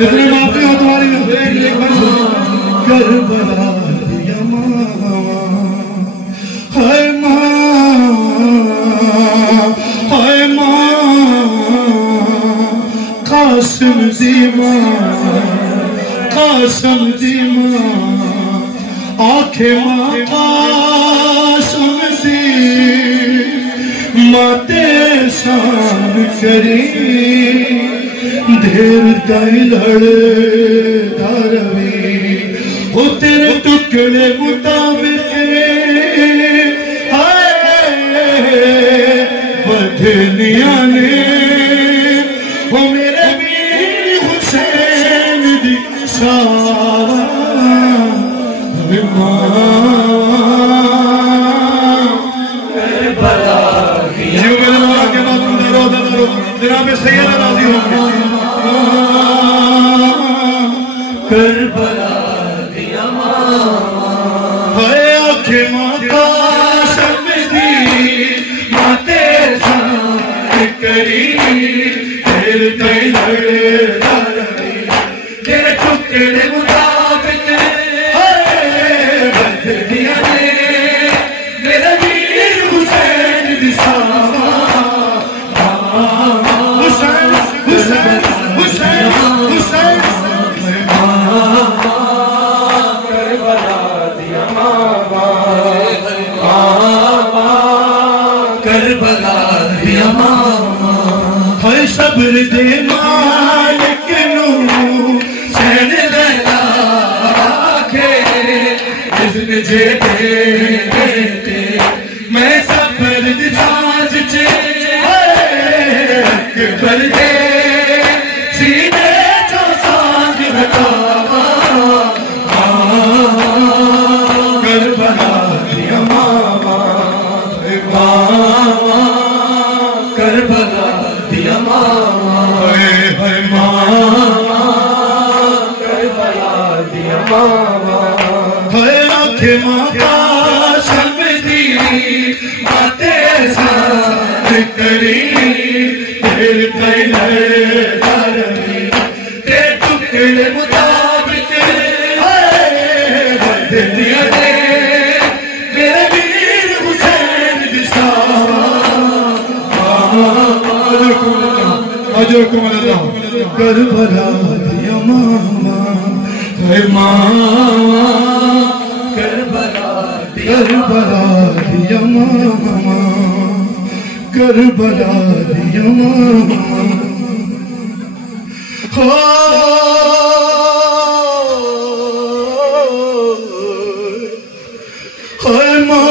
اتنے معافی ہو تمہاری کربلا دیا ہائے ماں قاسم دی ماں آنکھیں ماں قاسم دی ماتے سان کری دیر تائی لڑے داروی وہ تیرے ٹکڑے مطابق بدھنیاں نے وہ میرے بھی حسین دی سارا جناب سید راضی ہوں کربلا دیا ہے آنکھیں ماتا سمجھی ماتے سان کری تیرے تائی لڑے داروی تیرے ٹکڑے مطابق بدھنیاں نے میرے ویر حسین دی سارا صبر دے مالک نو سین لہلا آکھے جسن جے دے میں صبر دی سانس چے اکبر دے سینے جو سانس بتا کربلا دیا ماما کربلا دیا ماما کربلا دیا ماما ہے آنکھیں ماتا سمجھی ماتے سان کری تیرے تائی لڑے داروی تیرے ٹکڑے مطابق بدھنیاں نے میرے ویر حسین دی سارا اجرکم اللہ کربلا دیا ماما اے ماما کربلا دیا ماما کربلا دیا ماما اے ماں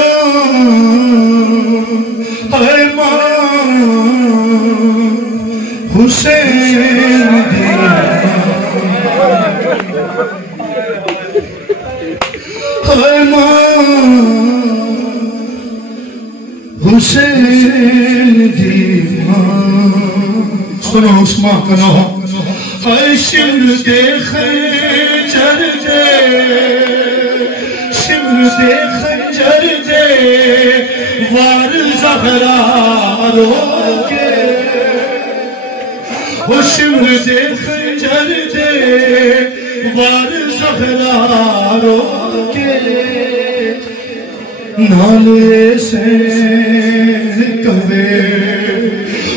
حسین دی اے ماں حسین دی سنو عثمان کا نام اے شمر دے خنجر دے شمر دے خنجر دے وار زہرا رو کے وہ شمر دے خنجر دے وار زہرا رو کے نالے سے کبے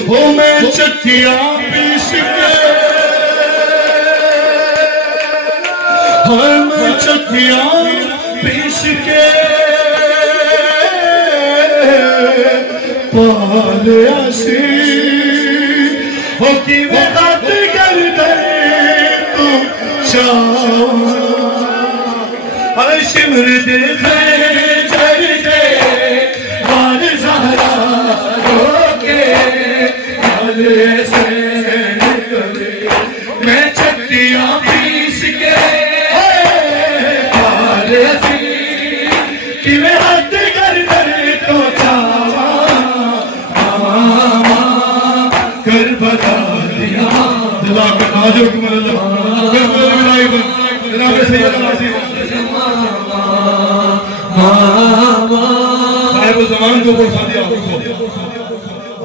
وہ میں چکیاں پیش کے میں چکیاں پیش کے پالیا سی ہو کی وقت کر دے تو شام اے شمر دے خنجر دے وار زہرا رو کے نالے سے نکلے میں چکیاں پیش کے پالیا سی کہ میں حد کر دے تو کربلا دیا جزاک اللہ اجرکم اللہ کربلا ملائی بن جناب سید راضی صاحب الزمان کو پڑھا دیا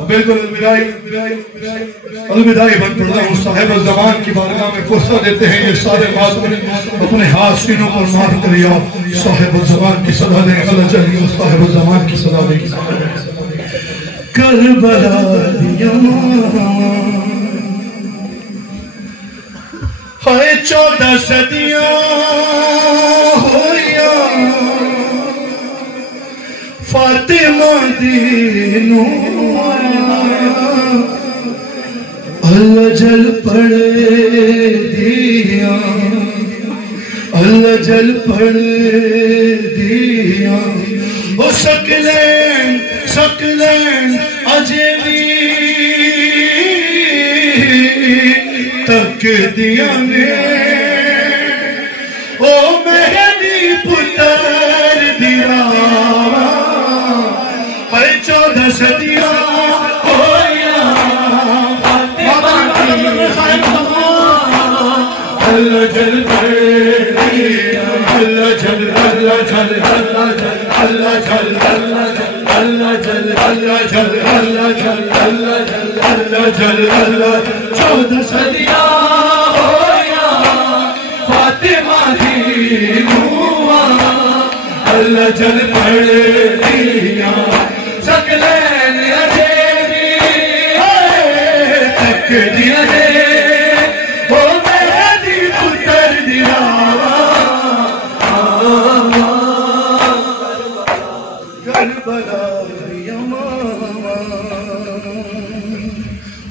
بالکل الوداعی بن پڑھتا ہوں صاحب الزمان کی بارگاہ میں فرصت دیتے ہیں یہ سارے معذور اپنے ہاتھ سینوں پر مار کر یا صاحب الزمان کی صدا دیں اللہ چاہیے صاحب الزمان کی صدا دیں کربلا دیا ہائے 14 صدیاں ہویا فاطمہ دینوں اللہ جل پڑے دیا اللہ جل پڑے دیا وہ سکلین اجے بھی تک دیا نے او مہدی پتر دیا پر 14 صدیاں ہویا اللہ جل پڑے دیا اللہ جل اللہ جل اللہ جل اللہ جل اللہ جل اللہ جل اللہ جل اللہ جل اللہ جل اللہ جل اللہ 14 صدیاں ہویا فاطمہ دی نواں اللہ جل پڑے دیا سکلین اجیبی تک دیا دے وہ مہدی پتر دیا کربلا دیا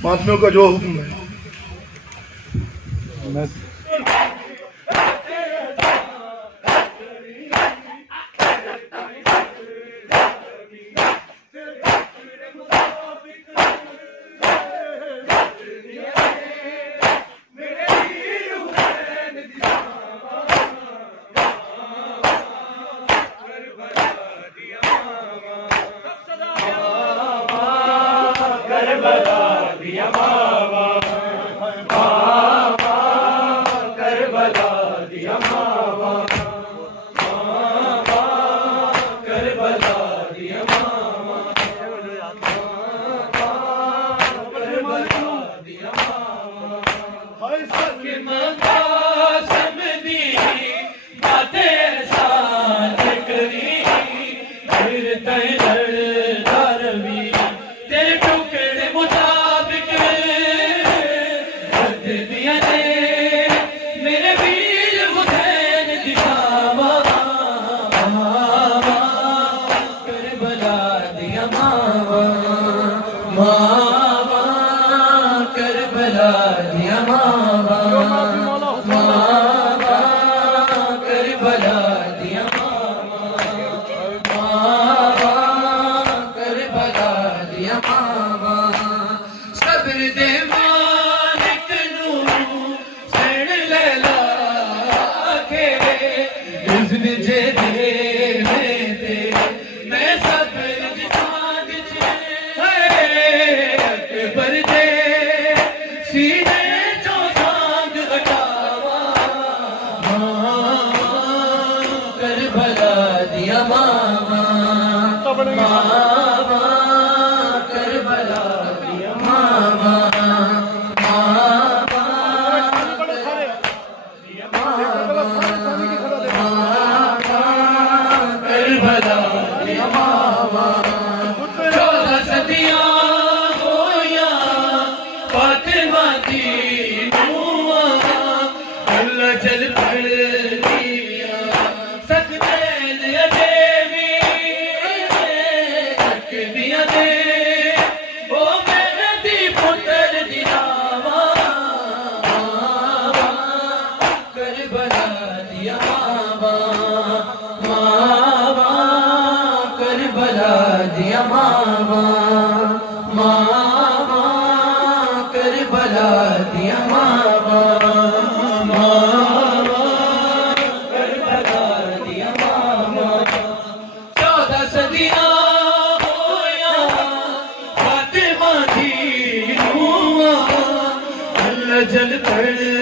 ماتمیوں کا جو حکم ہے جل پڑ